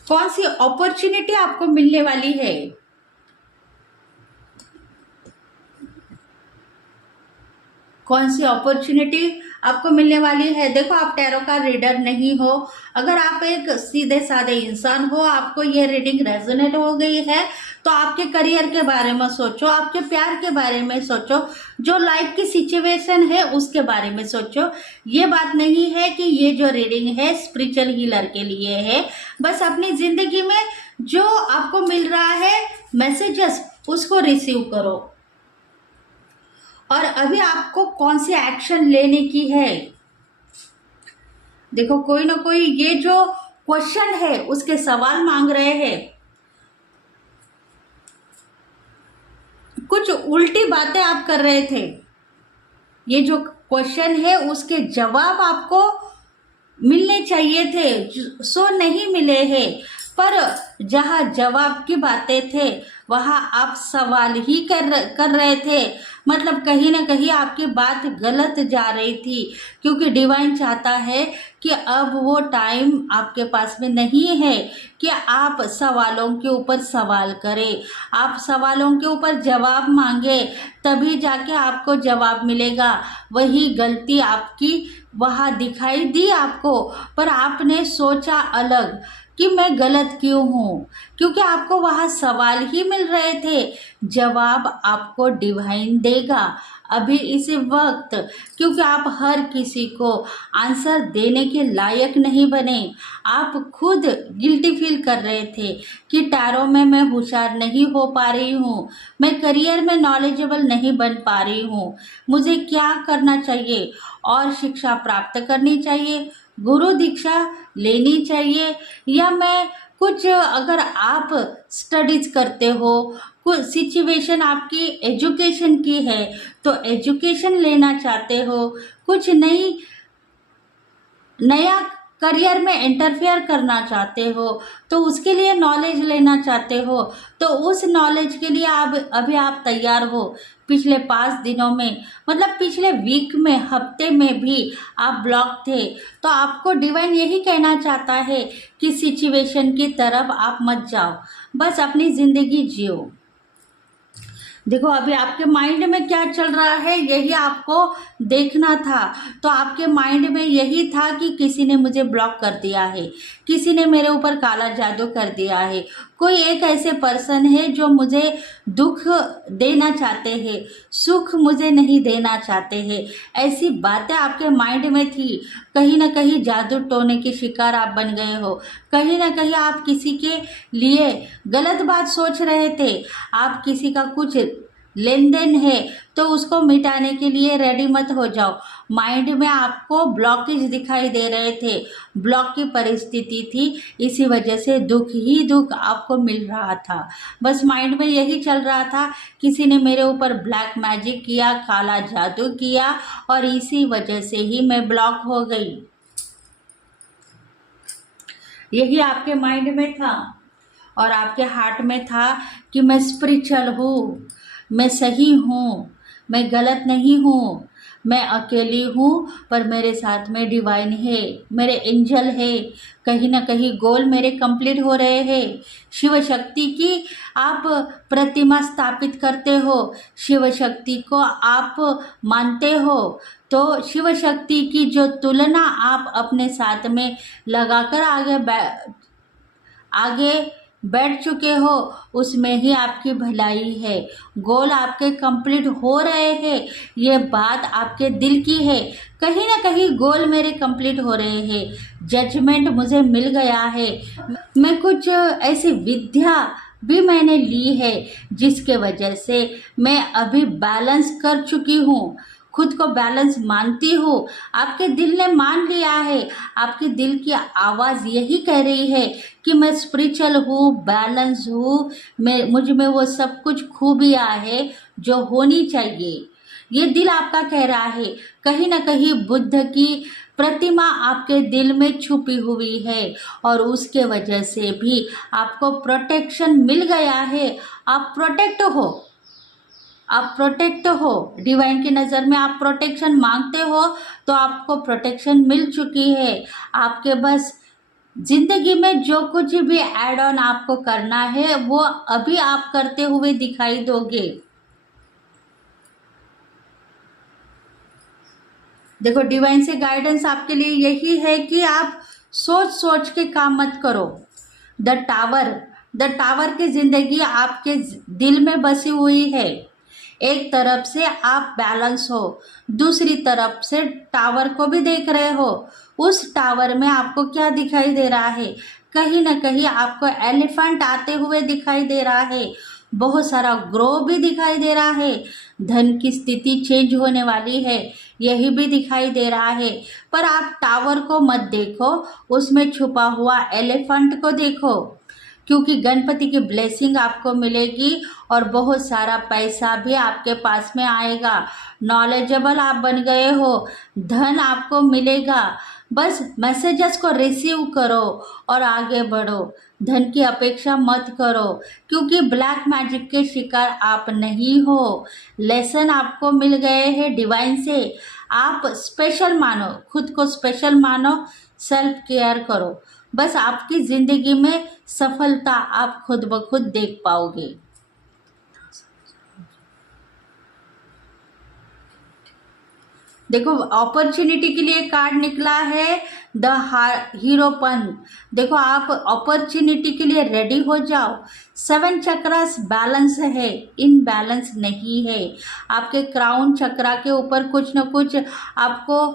कौन सी अपॉर्चुनिटी आपको मिलने वाली है? कौन सी अपॉर्चुनिटी आपको मिलने वाली है? देखो, आप टैरो का रीडर नहीं हो। अगर आप एक सीधे साधे इंसान हो, आपको ये रीडिंग रेजोनेट हो गई है, तो आपके करियर के बारे में सोचो, आपके प्यार के बारे में सोचो, जो लाइफ की सिचुएशन है उसके बारे में सोचो। ये बात नहीं है कि ये जो रीडिंग है स्पिरिचुअल हीलर के लिए है। बस अपनी जिंदगी में जो आपको मिल रहा है मैसेजेस, उसको रिसीव करो। और अभी आपको कौन सी एक्शन लेने की है? देखो, कोई ना कोई ये जो क्वेश्चन है उसके सवाल मांग रहे हैं। कुछ उल्टी बातें आप कर रहे थे। ये जो क्वेश्चन है उसके जवाब आपको मिलने चाहिए थे, सो नहीं मिले हैं। पर जहाँ जवाब की बातें थे वहाँ आप सवाल ही कर रहे थे। मतलब कहीं ना कहीं आपकी बात गलत जा रही थी, क्योंकि डिवाइन चाहता है कि अब वो टाइम आपके पास में नहीं है कि आप सवालों के ऊपर सवाल करें, आप सवालों के ऊपर जवाब मांगे, तभी जाके आपको जवाब मिलेगा। वही गलती आपकी वहाँ दिखाई दी आपको, पर आपने सोचा अलग कि मैं गलत क्यों हूँ, क्योंकि आपको वहाँ सवाल ही मिल रहे थे। जवाब आपको डिवाइन देगा अभी इसी वक्त, क्योंकि आप हर किसी को आंसर देने के लायक नहीं बने। आप खुद गिल्टी फील कर रहे थे कि टैरो में मैं होशियार नहीं हो पा रही हूँ, मैं करियर में नॉलेजेबल नहीं बन पा रही हूँ, मुझे क्या करना चाहिए, और शिक्षा प्राप्त करनी चाहिए, गुरु दीक्षा लेनी चाहिए, या मैं कुछ, अगर आप स्टडीज करते हो, कुछ सिचुएशन आपकी एजुकेशन की है तो एजुकेशन लेना चाहते हो, कुछ नया करियर में इंटरफेयर करना चाहते हो तो उसके लिए नॉलेज लेना चाहते हो, तो उस नॉलेज के लिए आप अभी आप तैयार हो। पिछले 5 दिनों में, मतलब पिछले वीक में, हफ्ते में भी आप ब्लॉक थे, तो आपको डिवाइन यही कहना चाहता है कि सिचुएशन की तरफ आप मत जाओ, बस अपनी ज़िंदगी जियो। देखो अभी आपके माइंड में क्या चल रहा है यही आपको देखना था। तो आपके माइंड में यही था कि किसी ने मुझे ब्लॉक कर दिया है, किसी ने मेरे ऊपर काला जादू कर दिया है, कोई एक ऐसे पर्सन है जो मुझे दुख देना चाहते हैं, सुख मुझे नहीं देना चाहते हैं। ऐसी बातें आपके माइंड में थी। कहीं ना कहीं जादू टोने के शिकार आप बन गए हो, कहीं ना कहीं आप किसी के लिए गलत बात सोच रहे थे, आप किसी का कुछ लेन देन है तो उसको मिटाने के लिए रेडी मत हो जाओ। माइंड में आपको ब्लॉकेज दिखाई दे रहे थे, ब्लॉक की परिस्थिति थी, इसी वजह से दुख ही दुख आपको मिल रहा था। बस माइंड में यही चल रहा था, किसी ने मेरे ऊपर ब्लैक मैजिक किया, काला जादू किया, और इसी वजह से ही मैं ब्लॉक हो गई। यही आपके माइंड में था और आपके हार्ट में था कि मैं स्पिरिचुअल हूँ, मैं सही हूँ, मैं गलत नहीं हूँ, मैं अकेली हूँ, पर मेरे साथ में डिवाइन है, मेरे एंजल है, कहीं ना कहीं गोल मेरे कंप्लीट हो रहे हैं। शिव शक्ति की आप प्रतिमा स्थापित करते हो, शिव शक्ति को आप मानते हो, तो शिव शक्ति की जो तुलना आप अपने साथ में लगाकर आगे बैठ चुके हो, उसमें ही आपकी भलाई है। गोल आपके कंप्लीट हो रहे हैं, ये बात आपके दिल की है। कहीं ना कहीं गोल मेरे कंप्लीट हो रहे हैं, जजमेंट मुझे मिल गया है, मैं कुछ ऐसी विद्या भी मैंने ली है जिसके वजह से मैं अभी बैलेंस कर चुकी हूँ, खुद को बैलेंस मानती हूँ। आपके दिल ने मान लिया है, आपके दिल की आवाज़ यही कह रही है कि मैं स्पिरिचुअल हूँ, बैलेंस हूँ, मैं मुझ में वो सब कुछ खूबियाँ है जो होनी चाहिए। ये दिल आपका कह रहा है। कहीं ना कहीं बुद्ध की प्रतिमा आपके दिल में छुपी हुई है और उसके वजह से भी आपको प्रोटेक्शन मिल गया है। आप प्रोटेक्ट हो, आप प्रोटेक्ट हो, डिवाइन की नज़र में आप प्रोटेक्शन मांगते हो तो आपको प्रोटेक्शन मिल चुकी है। आपके बस जिंदगी में जो कुछ भी ऐड ऑन आपको करना है वो अभी आप करते हुए दिखाई दोगे। देखो डिवाइन से गाइडेंस आपके लिए यही है कि आप सोच सोच के काम मत करो। द टावर की जिंदगी आपके दिल में बसी हुई है। एक तरफ से आप बैलेंस हो, दूसरी तरफ से टावर को भी देख रहे हो। उस टावर में आपको क्या दिखाई दे रहा है? कहीं ना कहीं आपको एलिफेंट आते हुए दिखाई दे रहा है, बहुत सारा ग्रो भी दिखाई दे रहा है, धन की स्थिति चेंज होने वाली है यही भी दिखाई दे रहा है। पर आप टावर को मत देखो, उसमें छुपा हुआ एलिफेंट को देखो, क्योंकि गणपति की ब्लेसिंग आपको मिलेगी और बहुत सारा पैसा भी आपके पास में आएगा। नॉलेजेबल आप बन गए हो, धन आपको मिलेगा, बस मैसेजेस को रिसीव करो और आगे बढ़ो। धन की अपेक्षा मत करो, क्योंकि ब्लैक मैजिक के शिकार आप नहीं हो। लेसन आपको मिल गए हैं डिवाइन से। आप स्पेशल मानो, खुद को स्पेशल मानो, सेल्फ केयर करो। बस आपकी ज़िंदगी में सफलता आप खुद ब खुद देख पाओगे। देखो अपॉर्चुनिटी के लिए कार्ड निकला है द हीरोपन। देखो आप अपॉर्चुनिटी के लिए रेडी हो जाओ। 7 चक्रास बैलेंस है, इनबैलेंस नहीं है। आपके क्राउन चक्रा के ऊपर कुछ न कुछ आपको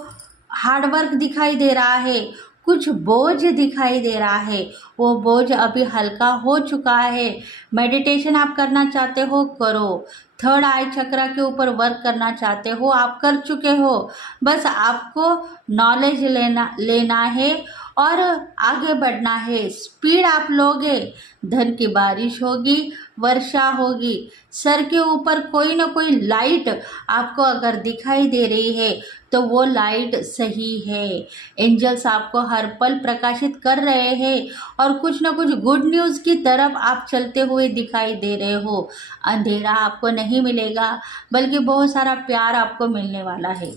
हार्डवर्क दिखाई दे रहा है, कुछ बोझ दिखाई दे रहा है। वो बोझ अभी हल्का हो चुका है। मेडिटेशन आप करना चाहते हो, करो। थर्ड आई चक्रा के ऊपर वर्क करना चाहते हो, आप कर चुके हो। बस आपको नॉलेज लेना है और आगे बढ़ना है। स्पीड आप लोगे, धन की बारिश होगी, वर्षा होगी। सर के ऊपर कोई ना कोई लाइट आपको अगर दिखाई दे रही है तो वो लाइट सही है। एंजल्स आपको हर पल प्रकाशित कर रहे हैं और कुछ ना कुछ गुड न्यूज़ की तरफ आप चलते हुए दिखाई दे रहे हो। अंधेरा आपको नहीं मिलेगा, बल्कि बहुत सारा प्यार आपको मिलने वाला है।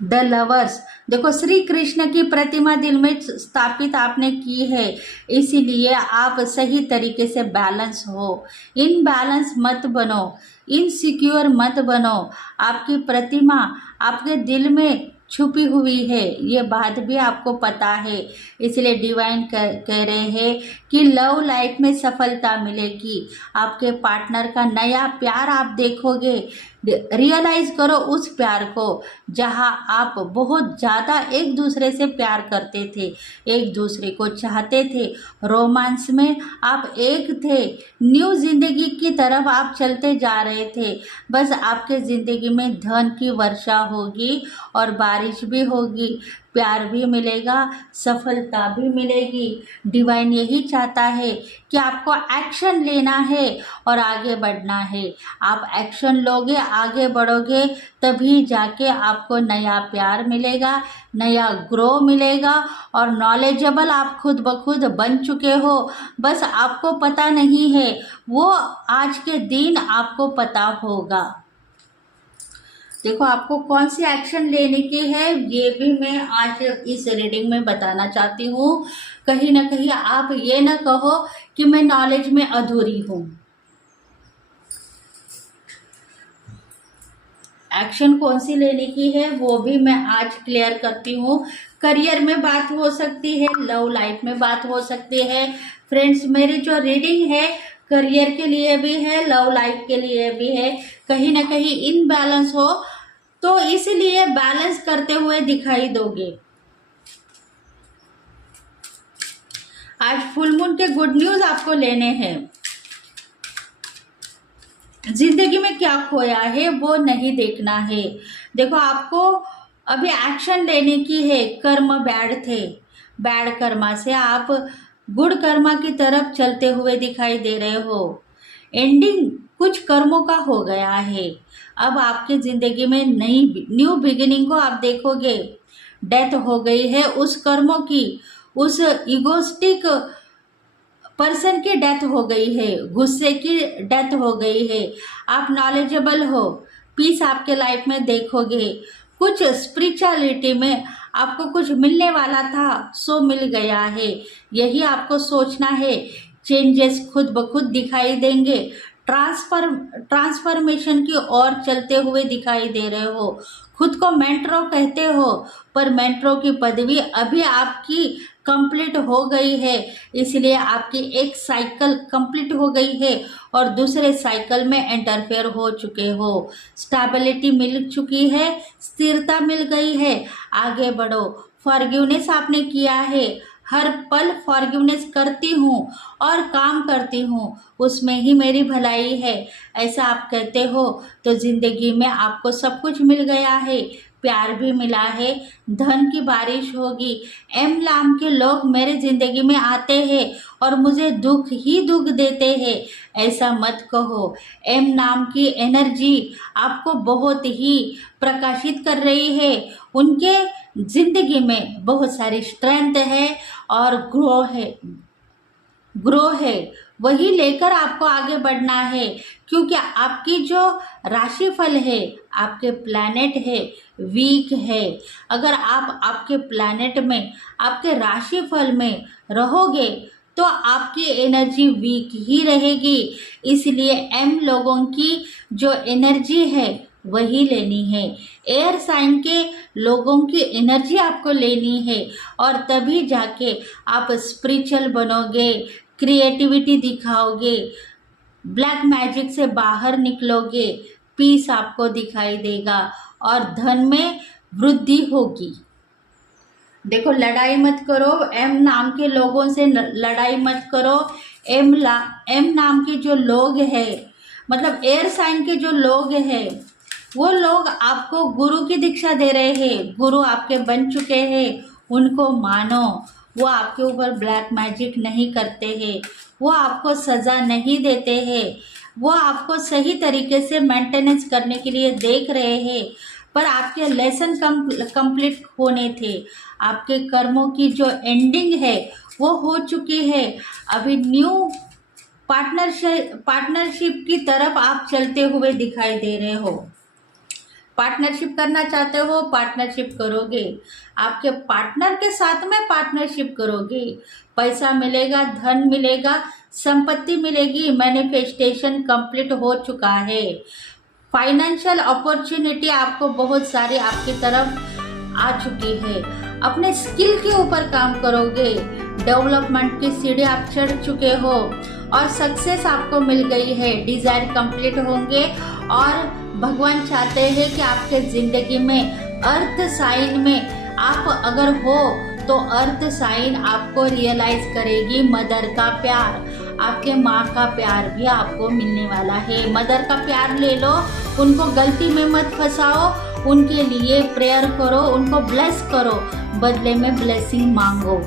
द लवर्स, देखो श्री कृष्ण की प्रतिमा दिल में स्थापित आपने की है, इसीलिए आप सही तरीके से बैलेंस हो। इनबैलेंस मत बनो, इनसिक्योर मत बनो। आपकी प्रतिमा आपके दिल में छुपी हुई है, ये बात भी आपको पता है। इसलिए डिवाइन कह रहे हैं कि लव लाइफ में सफलता मिलेगी। आपके पार्टनर का नया प्यार आप देखोगे। रियलाइज करो उस प्यार को जहां आप बहुत ज़्यादा एक दूसरे से प्यार करते थे, एक दूसरे को चाहते थे, रोमांस में आप एक थे। न्यू जिंदगी की तरफ आप चलते जा रहे थे। बस आपके ज़िंदगी में धन की वर्षा होगी और बारिश भी होगी, प्यार भी मिलेगा, सफलता भी मिलेगी। डिवाइन यही चाहता है कि आपको एक्शन लेना है और आगे बढ़ना है। आप एक्शन लोगे, आगे बढ़ोगे, तभी जाके आपको नया प्यार मिलेगा, नया ग्रो मिलेगा और नॉलेजेबल आप खुद ब खुद बन चुके हो। बस आपको पता नहीं है, वो आज के दिन आपको पता होगा। देखो आपको कौन सी एक्शन लेने की है ये भी मैं आज इस रीडिंग में बताना चाहती हूँ। कहीं ना कहीं आप ये ना कहो कि मैं नॉलेज में अधूरी हूँ। एक्शन कौन सी लेने की है वो भी मैं आज क्लियर करती हूँ। करियर में बात हो सकती है, लव लाइफ में बात हो सकती है। फ्रेंड्स, मेरी जो रीडिंग है करियर के लिए भी है, लव लाइफ के लिए भी है। कहीं ना कहीं इनबैलेंस हो तो इसलिए बैलेंस करते हुए दिखाई दोगे। आज फुल मून के गुड न्यूज आपको लेने हैं। जिंदगी में क्या खोया है वो नहीं देखना है। देखो आपको अभी एक्शन लेने की है। कर्म बैड थे, बैड कर्मा से आप गुड कर्मा की तरफ चलते हुए दिखाई दे रहे हो। एंडिंग कुछ कर्मों का हो गया है। अब आपकी ज़िंदगी में नई न्यू बिगिनिंग को आप देखोगे। डेथ हो गई है उस कर्मों की, उस इगोस्टिक पर्सन की डेथ हो गई है, गुस्से की डेथ हो गई है। आप नॉलेजेबल हो, पीस आपके लाइफ में देखोगे। कुछ स्पिरिचुअलिटी में आपको कुछ मिलने वाला था सो मिल गया है, यही आपको सोचना है। चेंजेस खुद ब खुद दिखाई देंगे। ट्रांसफॉर्मेशन की ओर चलते हुए दिखाई दे रहे हो। खुद को मेंटरो कहते हो, पर मेंटरो की पदवी अभी आपकी कंप्लीट हो गई है, इसलिए आपकी एक साइकिल कंप्लीट हो गई है और दूसरे साइकिल में इंटरफेयर हो चुके हो। स्टेबिलिटी मिल चुकी है, स्थिरता मिल गई है, आगे बढ़ो। फॉरगिवनेस आपने किया है, हर पल फॉरगिवनेस करती हूँ और काम करती हूँ, उसमें ही मेरी भलाई है, ऐसा आप कहते हो तो ज़िंदगी में आपको सब कुछ मिल गया है। प्यार भी मिला है, धन की बारिश होगी। एम नाम के लोग मेरे ज़िंदगी में आते हैं और मुझे दुख ही दुख देते हैं, ऐसा मत कहो। एम नाम की एनर्जी आपको बहुत ही प्रकाशित कर रही है। उनके ज़िंदगी में बहुत सारी स्ट्रेंथ है और ग्रो है, वही लेकर आपको आगे बढ़ना है। क्योंकि आपकी जो राशिफल है, आपके प्लैनेट है, वीक है। अगर आप आपके प्लैनेट में, आपके राशिफल में रहोगे तो आपकी एनर्जी वीक ही रहेगी। इसलिए एम लोगों की जो एनर्जी है वही लेनी है। एयर साइन के लोगों की एनर्जी आपको लेनी है और तभी जाके आप स्पिरिचुअल बनोगे, क्रिएटिविटी दिखाओगे, ब्लैक मैजिक से बाहर निकलोगे, पीस आपको दिखाई देगा और धन में वृद्धि होगी। देखो, लड़ाई मत करो, एम नाम के लोगों से लड़ाई मत करो। एम नाम के जो लोग हैं, मतलब एयर साइन के जो लोग हैं, वो लोग आपको गुरु की दीक्षा दे रहे हैं, गुरु आपके बन चुके हैं, उनको मानो। वो आपके ऊपर ब्लैक मैजिक नहीं करते हैं, वो आपको सज़ा नहीं देते हैं, वो आपको सही तरीके से मेंटेनेंस करने के लिए देख रहे हैं। पर आपके लेसन कंप्लीट होने थे, आपके कर्मों की जो एंडिंग है वो हो चुकी है। अभी न्यू पार्टनरशिप की तरफ आप चलते हुए दिखाई दे रहे हो। पार्टनरशिप करना चाहते हो, पार्टनरशिप करोगे, आपके पार्टनर के साथ में पार्टनरशिप करोगे, पैसा मिलेगा, धन मिलेगा, संपत्ति मिलेगी, मैनिफेस्टेशन कंप्लीट हो चुका है। फाइनेंशियल अपॉर्चुनिटी आपको बहुत सारी आपकी तरफ आ चुकी है। अपने स्किल के ऊपर काम करोगे, डेवलपमेंट की सीढ़ी आप चढ़ चुके हो और सक्सेस आपको मिल गई है, डिज़ायर कंप्लीट होंगे। और भगवान चाहते हैं कि आपके ज़िंदगी में अर्थ साइन में आप अगर हो तो अर्थ साइन आपको रियलाइज करेगी। मदर का प्यार, आपके माँ का प्यार भी आपको मिलने वाला है। मदर का प्यार ले लो, उनको गलती में मत फंसाओ, उनके लिए प्रेयर करो, उनको ब्लेस करो, बदले में ब्लेसिंग मांगो।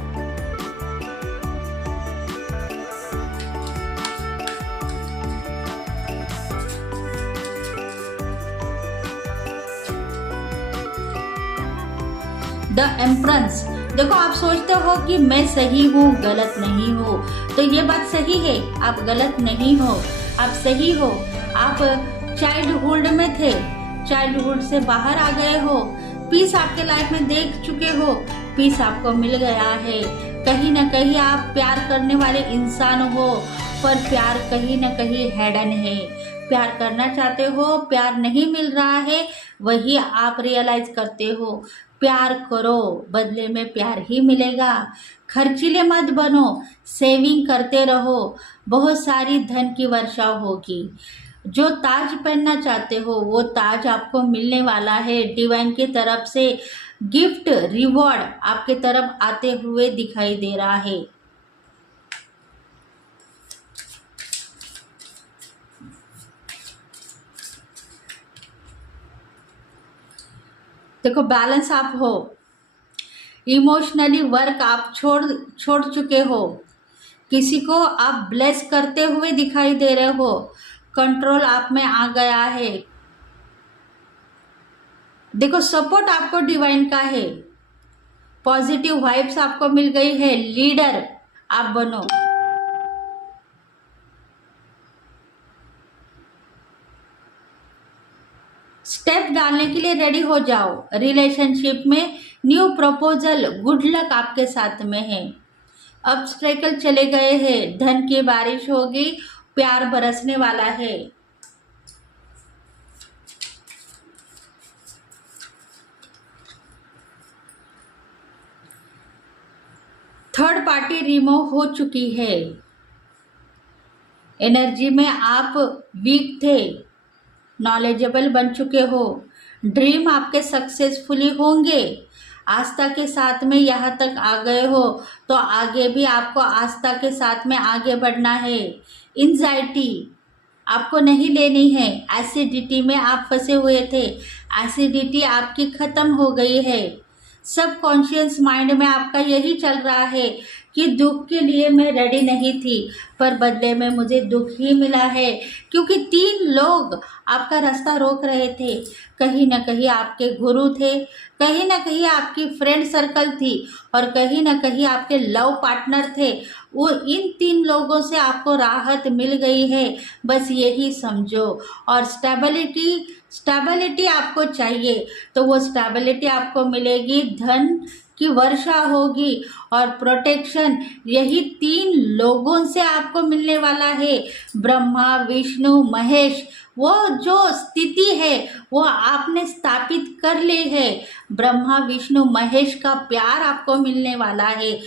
द एम्परेंस, देखो आप सोचते हो कि मैं सही हूँ, गलत नहीं हूँ, तो ये बात सही है, आप गलत नहीं हो, आप सही हो। आप चाइल्डहुड में थे, चाइल्डहुड से बाहर आ गए हो, पीस आपके लाइफ में देख चुके हो, पीस आपको मिल गया है। कहीं ना कहीं आप प्यार करने वाले इंसान हो, पर प्यार कहीं ना कहीं हैडन है। प्यार करना चाहते हो, प्यार नहीं मिल रहा है, वही आप रियलाइज करते हो। प्यार करो, बदले में प्यार ही मिलेगा। खर्चीले मत बनो, सेविंग करते रहो, बहुत सारी धन की वर्षा होगी। जो ताज पहनना चाहते हो वो ताज आपको मिलने वाला है। डिवाइन की तरफ से गिफ्ट, रिवॉर्ड आपके तरफ आते हुए दिखाई दे रहा है। देखो, बैलेंस आप हो, इमोशनली वर्क आप छोड़ चुके हो, किसी को आप ब्लेस करते हुए दिखाई दे रहे हो, कंट्रोल आप में आ गया है। देखो, सपोर्ट आपको डिवाइन का है, पॉजिटिव वाइब्स आपको मिल गई है, लीडर आप बनो। स्टेप डालने के लिए रेडी हो जाओ। रिलेशनशिप में न्यू प्रपोजल, गुड लक आपके साथ में है। ऑब्स्टेकल चले गए हैं, धन की बारिश होगी, प्यार बरसने वाला है। थर्ड पार्टी रिमूव हो चुकी है। एनर्जी में आप वीक थे, नॉलेजेबल बन चुके हो, ड्रीम आपके सक्सेसफुली होंगे। आस्था के साथ में यहाँ तक आ गए हो तो आगे भी आपको आस्था के साथ में आगे बढ़ना है। एंजाइटी, आपको नहीं लेनी है। एसिडिटी में आप फंसे हुए थे, एसिडिटी आपकी ख़त्म हो गई है। सब कॉन्शियस माइंड में आपका यही चल रहा है कि दुख के लिए मैं रेडी नहीं थी, पर बदले में मुझे दुख ही मिला है, क्योंकि 3 लोग आपका रास्ता रोक रहे थे। कहीं ना कहीं आपके गुरु थे, कहीं ना कहीं आपकी फ्रेंड सर्कल थी, और कहीं ना कहीं आपके लव पार्टनर थे। वो इन 3 लोगों से आपको राहत मिल गई है, बस यही समझो। और स्टेबिलिटी आपको चाहिए, तो वो स्टेबिलिटी आपको मिलेगी, धन की वर्षा होगी और प्रोटेक्शन यही 3 लोगों से आपको मिलने वाला है। ब्रह्मा, विष्णु, महेश, वो जो स्थिति है वो आपने स्थापित कर ली है। ब्रह्मा, विष्णु, महेश का प्यार आपको मिलने वाला है।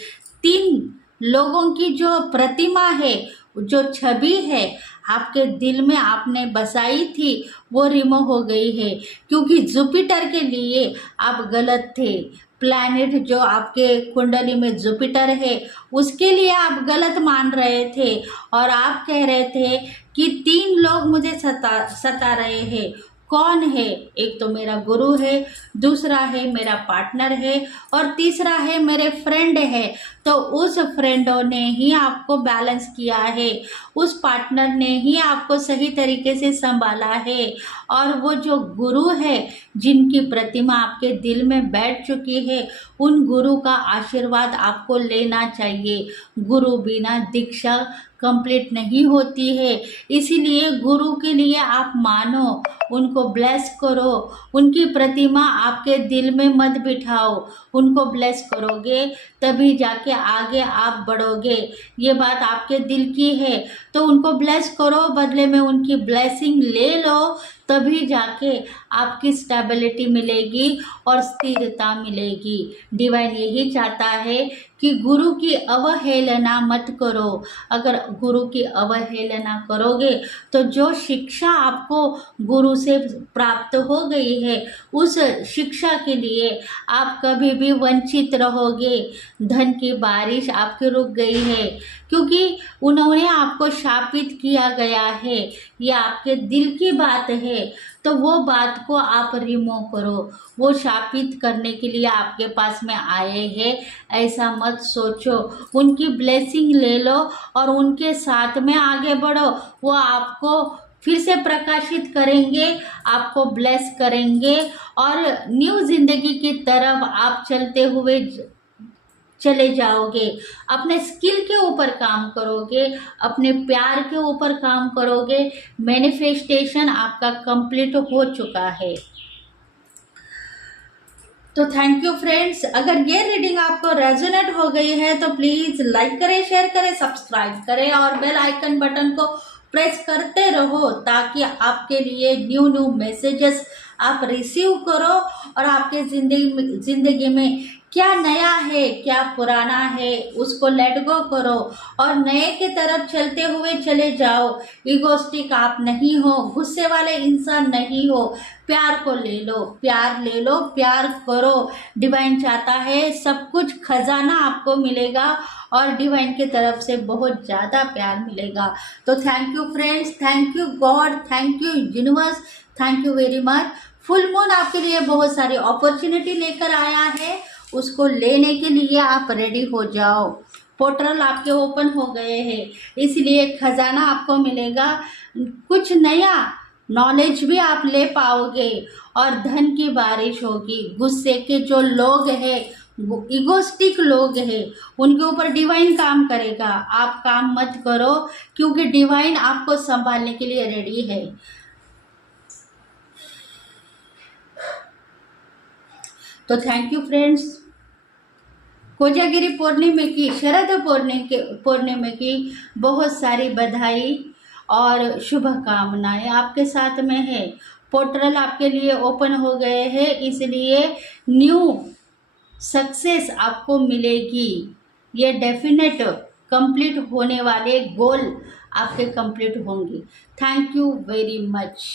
3 लोगों की जो प्रतिमा है, जो छवि है आपके दिल में आपने बसाई थी, वो रिमूव हो गई है, क्योंकि जुपिटर के लिए आप गलत थे। प्लैनेट जो आपके कुंडली में जुपिटर है, उसके लिए आप गलत मान रहे थे, और आप कह रहे थे कि 3 लोग मुझे सता रहे हैं। कौन है? एक तो मेरा गुरु है, दूसरा है मेरा पार्टनर है, और तीसरा है मेरे फ्रेंड है। तो उस फ्रेंडों ने ही आपको बैलेंस किया है, उस पार्टनर ने ही आपको सही तरीके से संभाला है। और वो जो गुरु है, जिनकी प्रतिमा आपके दिल में बैठ चुकी है, उन गुरु का आशीर्वाद आपको लेना चाहिए। गुरु बिना दीक्षा कंप्लीट नहीं होती है, इसीलिए गुरु के लिए आप मानो, उनको ब्लेस करो। उनकी प्रतिमा आपके दिल में मत बिठाओ, उनको ब्लेस करोगे तभी जाके आगे आप बढ़ोगे। ये बात आपके दिल की है, तो उनको ब्लेस करो, बदले में उनकी ब्लेसिंग ले लो, तभी जाके आपकी स्टेबिलिटी मिलेगी और स्थिरता मिलेगी। डिवाइन यही चाहता है कि गुरु की अवहेलना मत करो। अगर गुरु की अवहेलना करोगे तो जो शिक्षा आपको गुरु से प्राप्त हो गई है, उस शिक्षा के लिए आप कभी भी वंचित रहोगे। धन की बारिश आपकी रुक गई है, क्योंकि उन्होंने आपको शापित किया गया है। ये आपके दिल की बात है, तो वो बात को आप रिमूव करो। वो शापित करने के लिए आपके पास में आए हैं, ऐसा मत सोचो। उनकी ब्लेसिंग ले लो और उनके साथ में आगे बढ़ो। वो आपको फिर से प्रकाशित करेंगे, आपको ब्लेस करेंगे, और न्यू जिंदगी की तरफ आप चलते हुए चले जाओगे। अपने स्किल के ऊपर काम करोगे, अपने प्यार के ऊपर काम करोगे। मैनिफेस्टेशन आपका कंप्लीट हो चुका है। तो थैंक यू फ्रेंड्स। अगर ये रीडिंग आपको रेजोनेट हो गई है तो प्लीज़ लाइक करें, शेयर करें, सब्सक्राइब करें और बेल आइकन बटन को प्रेस करते रहो, ताकि आपके लिए न्यू मैसेजेस आप रिसीव करो, और आपके जिंदगी में क्या नया है, क्या पुराना है, उसको लेट गो करो और नए की तरफ चलते हुए चले जाओ। इगोस्टिक आप नहीं हो, गुस्से वाले इंसान नहीं हो। प्यार को ले लो, प्यार ले लो, प्यार करो। डिवाइन चाहता है सब कुछ खजाना आपको मिलेगा, और डिवाइन की तरफ से बहुत ज़्यादा प्यार मिलेगा। तो thank you friends, thank you God, thank you universe, thank you very much. Full moon आपके लिए बहुत सारी अपॉर्चुनिटी लेकर आया है, उसको लेने के लिए आप रेडी हो जाओ। पोर्टल आपके ओपन हो गए हैं, इसलिए खजाना आपको मिलेगा। कुछ नया नॉलेज भी आप ले पाओगे, और धन की बारिश होगी। गुस्से के जो लोग हैं, इगोस्टिक लोग हैं, उनके ऊपर डिवाइन काम करेगा। आप काम मत करो, क्योंकि डिवाइन आपको संभालने के लिए रेडी है। तो thank you friends. Kojagiri Purnima की, शरद पूर्णिमा की बहुत सारी बधाई और शुभकामनाएं आपके साथ में है। पोर्टल आपके लिए ओपन हो गए हैं, इसलिए न्यू सक्सेस आपको मिलेगी। ये डेफिनेट कंप्लीट होने वाले गोल आपके कंप्लीट होंगे। Thank you very much.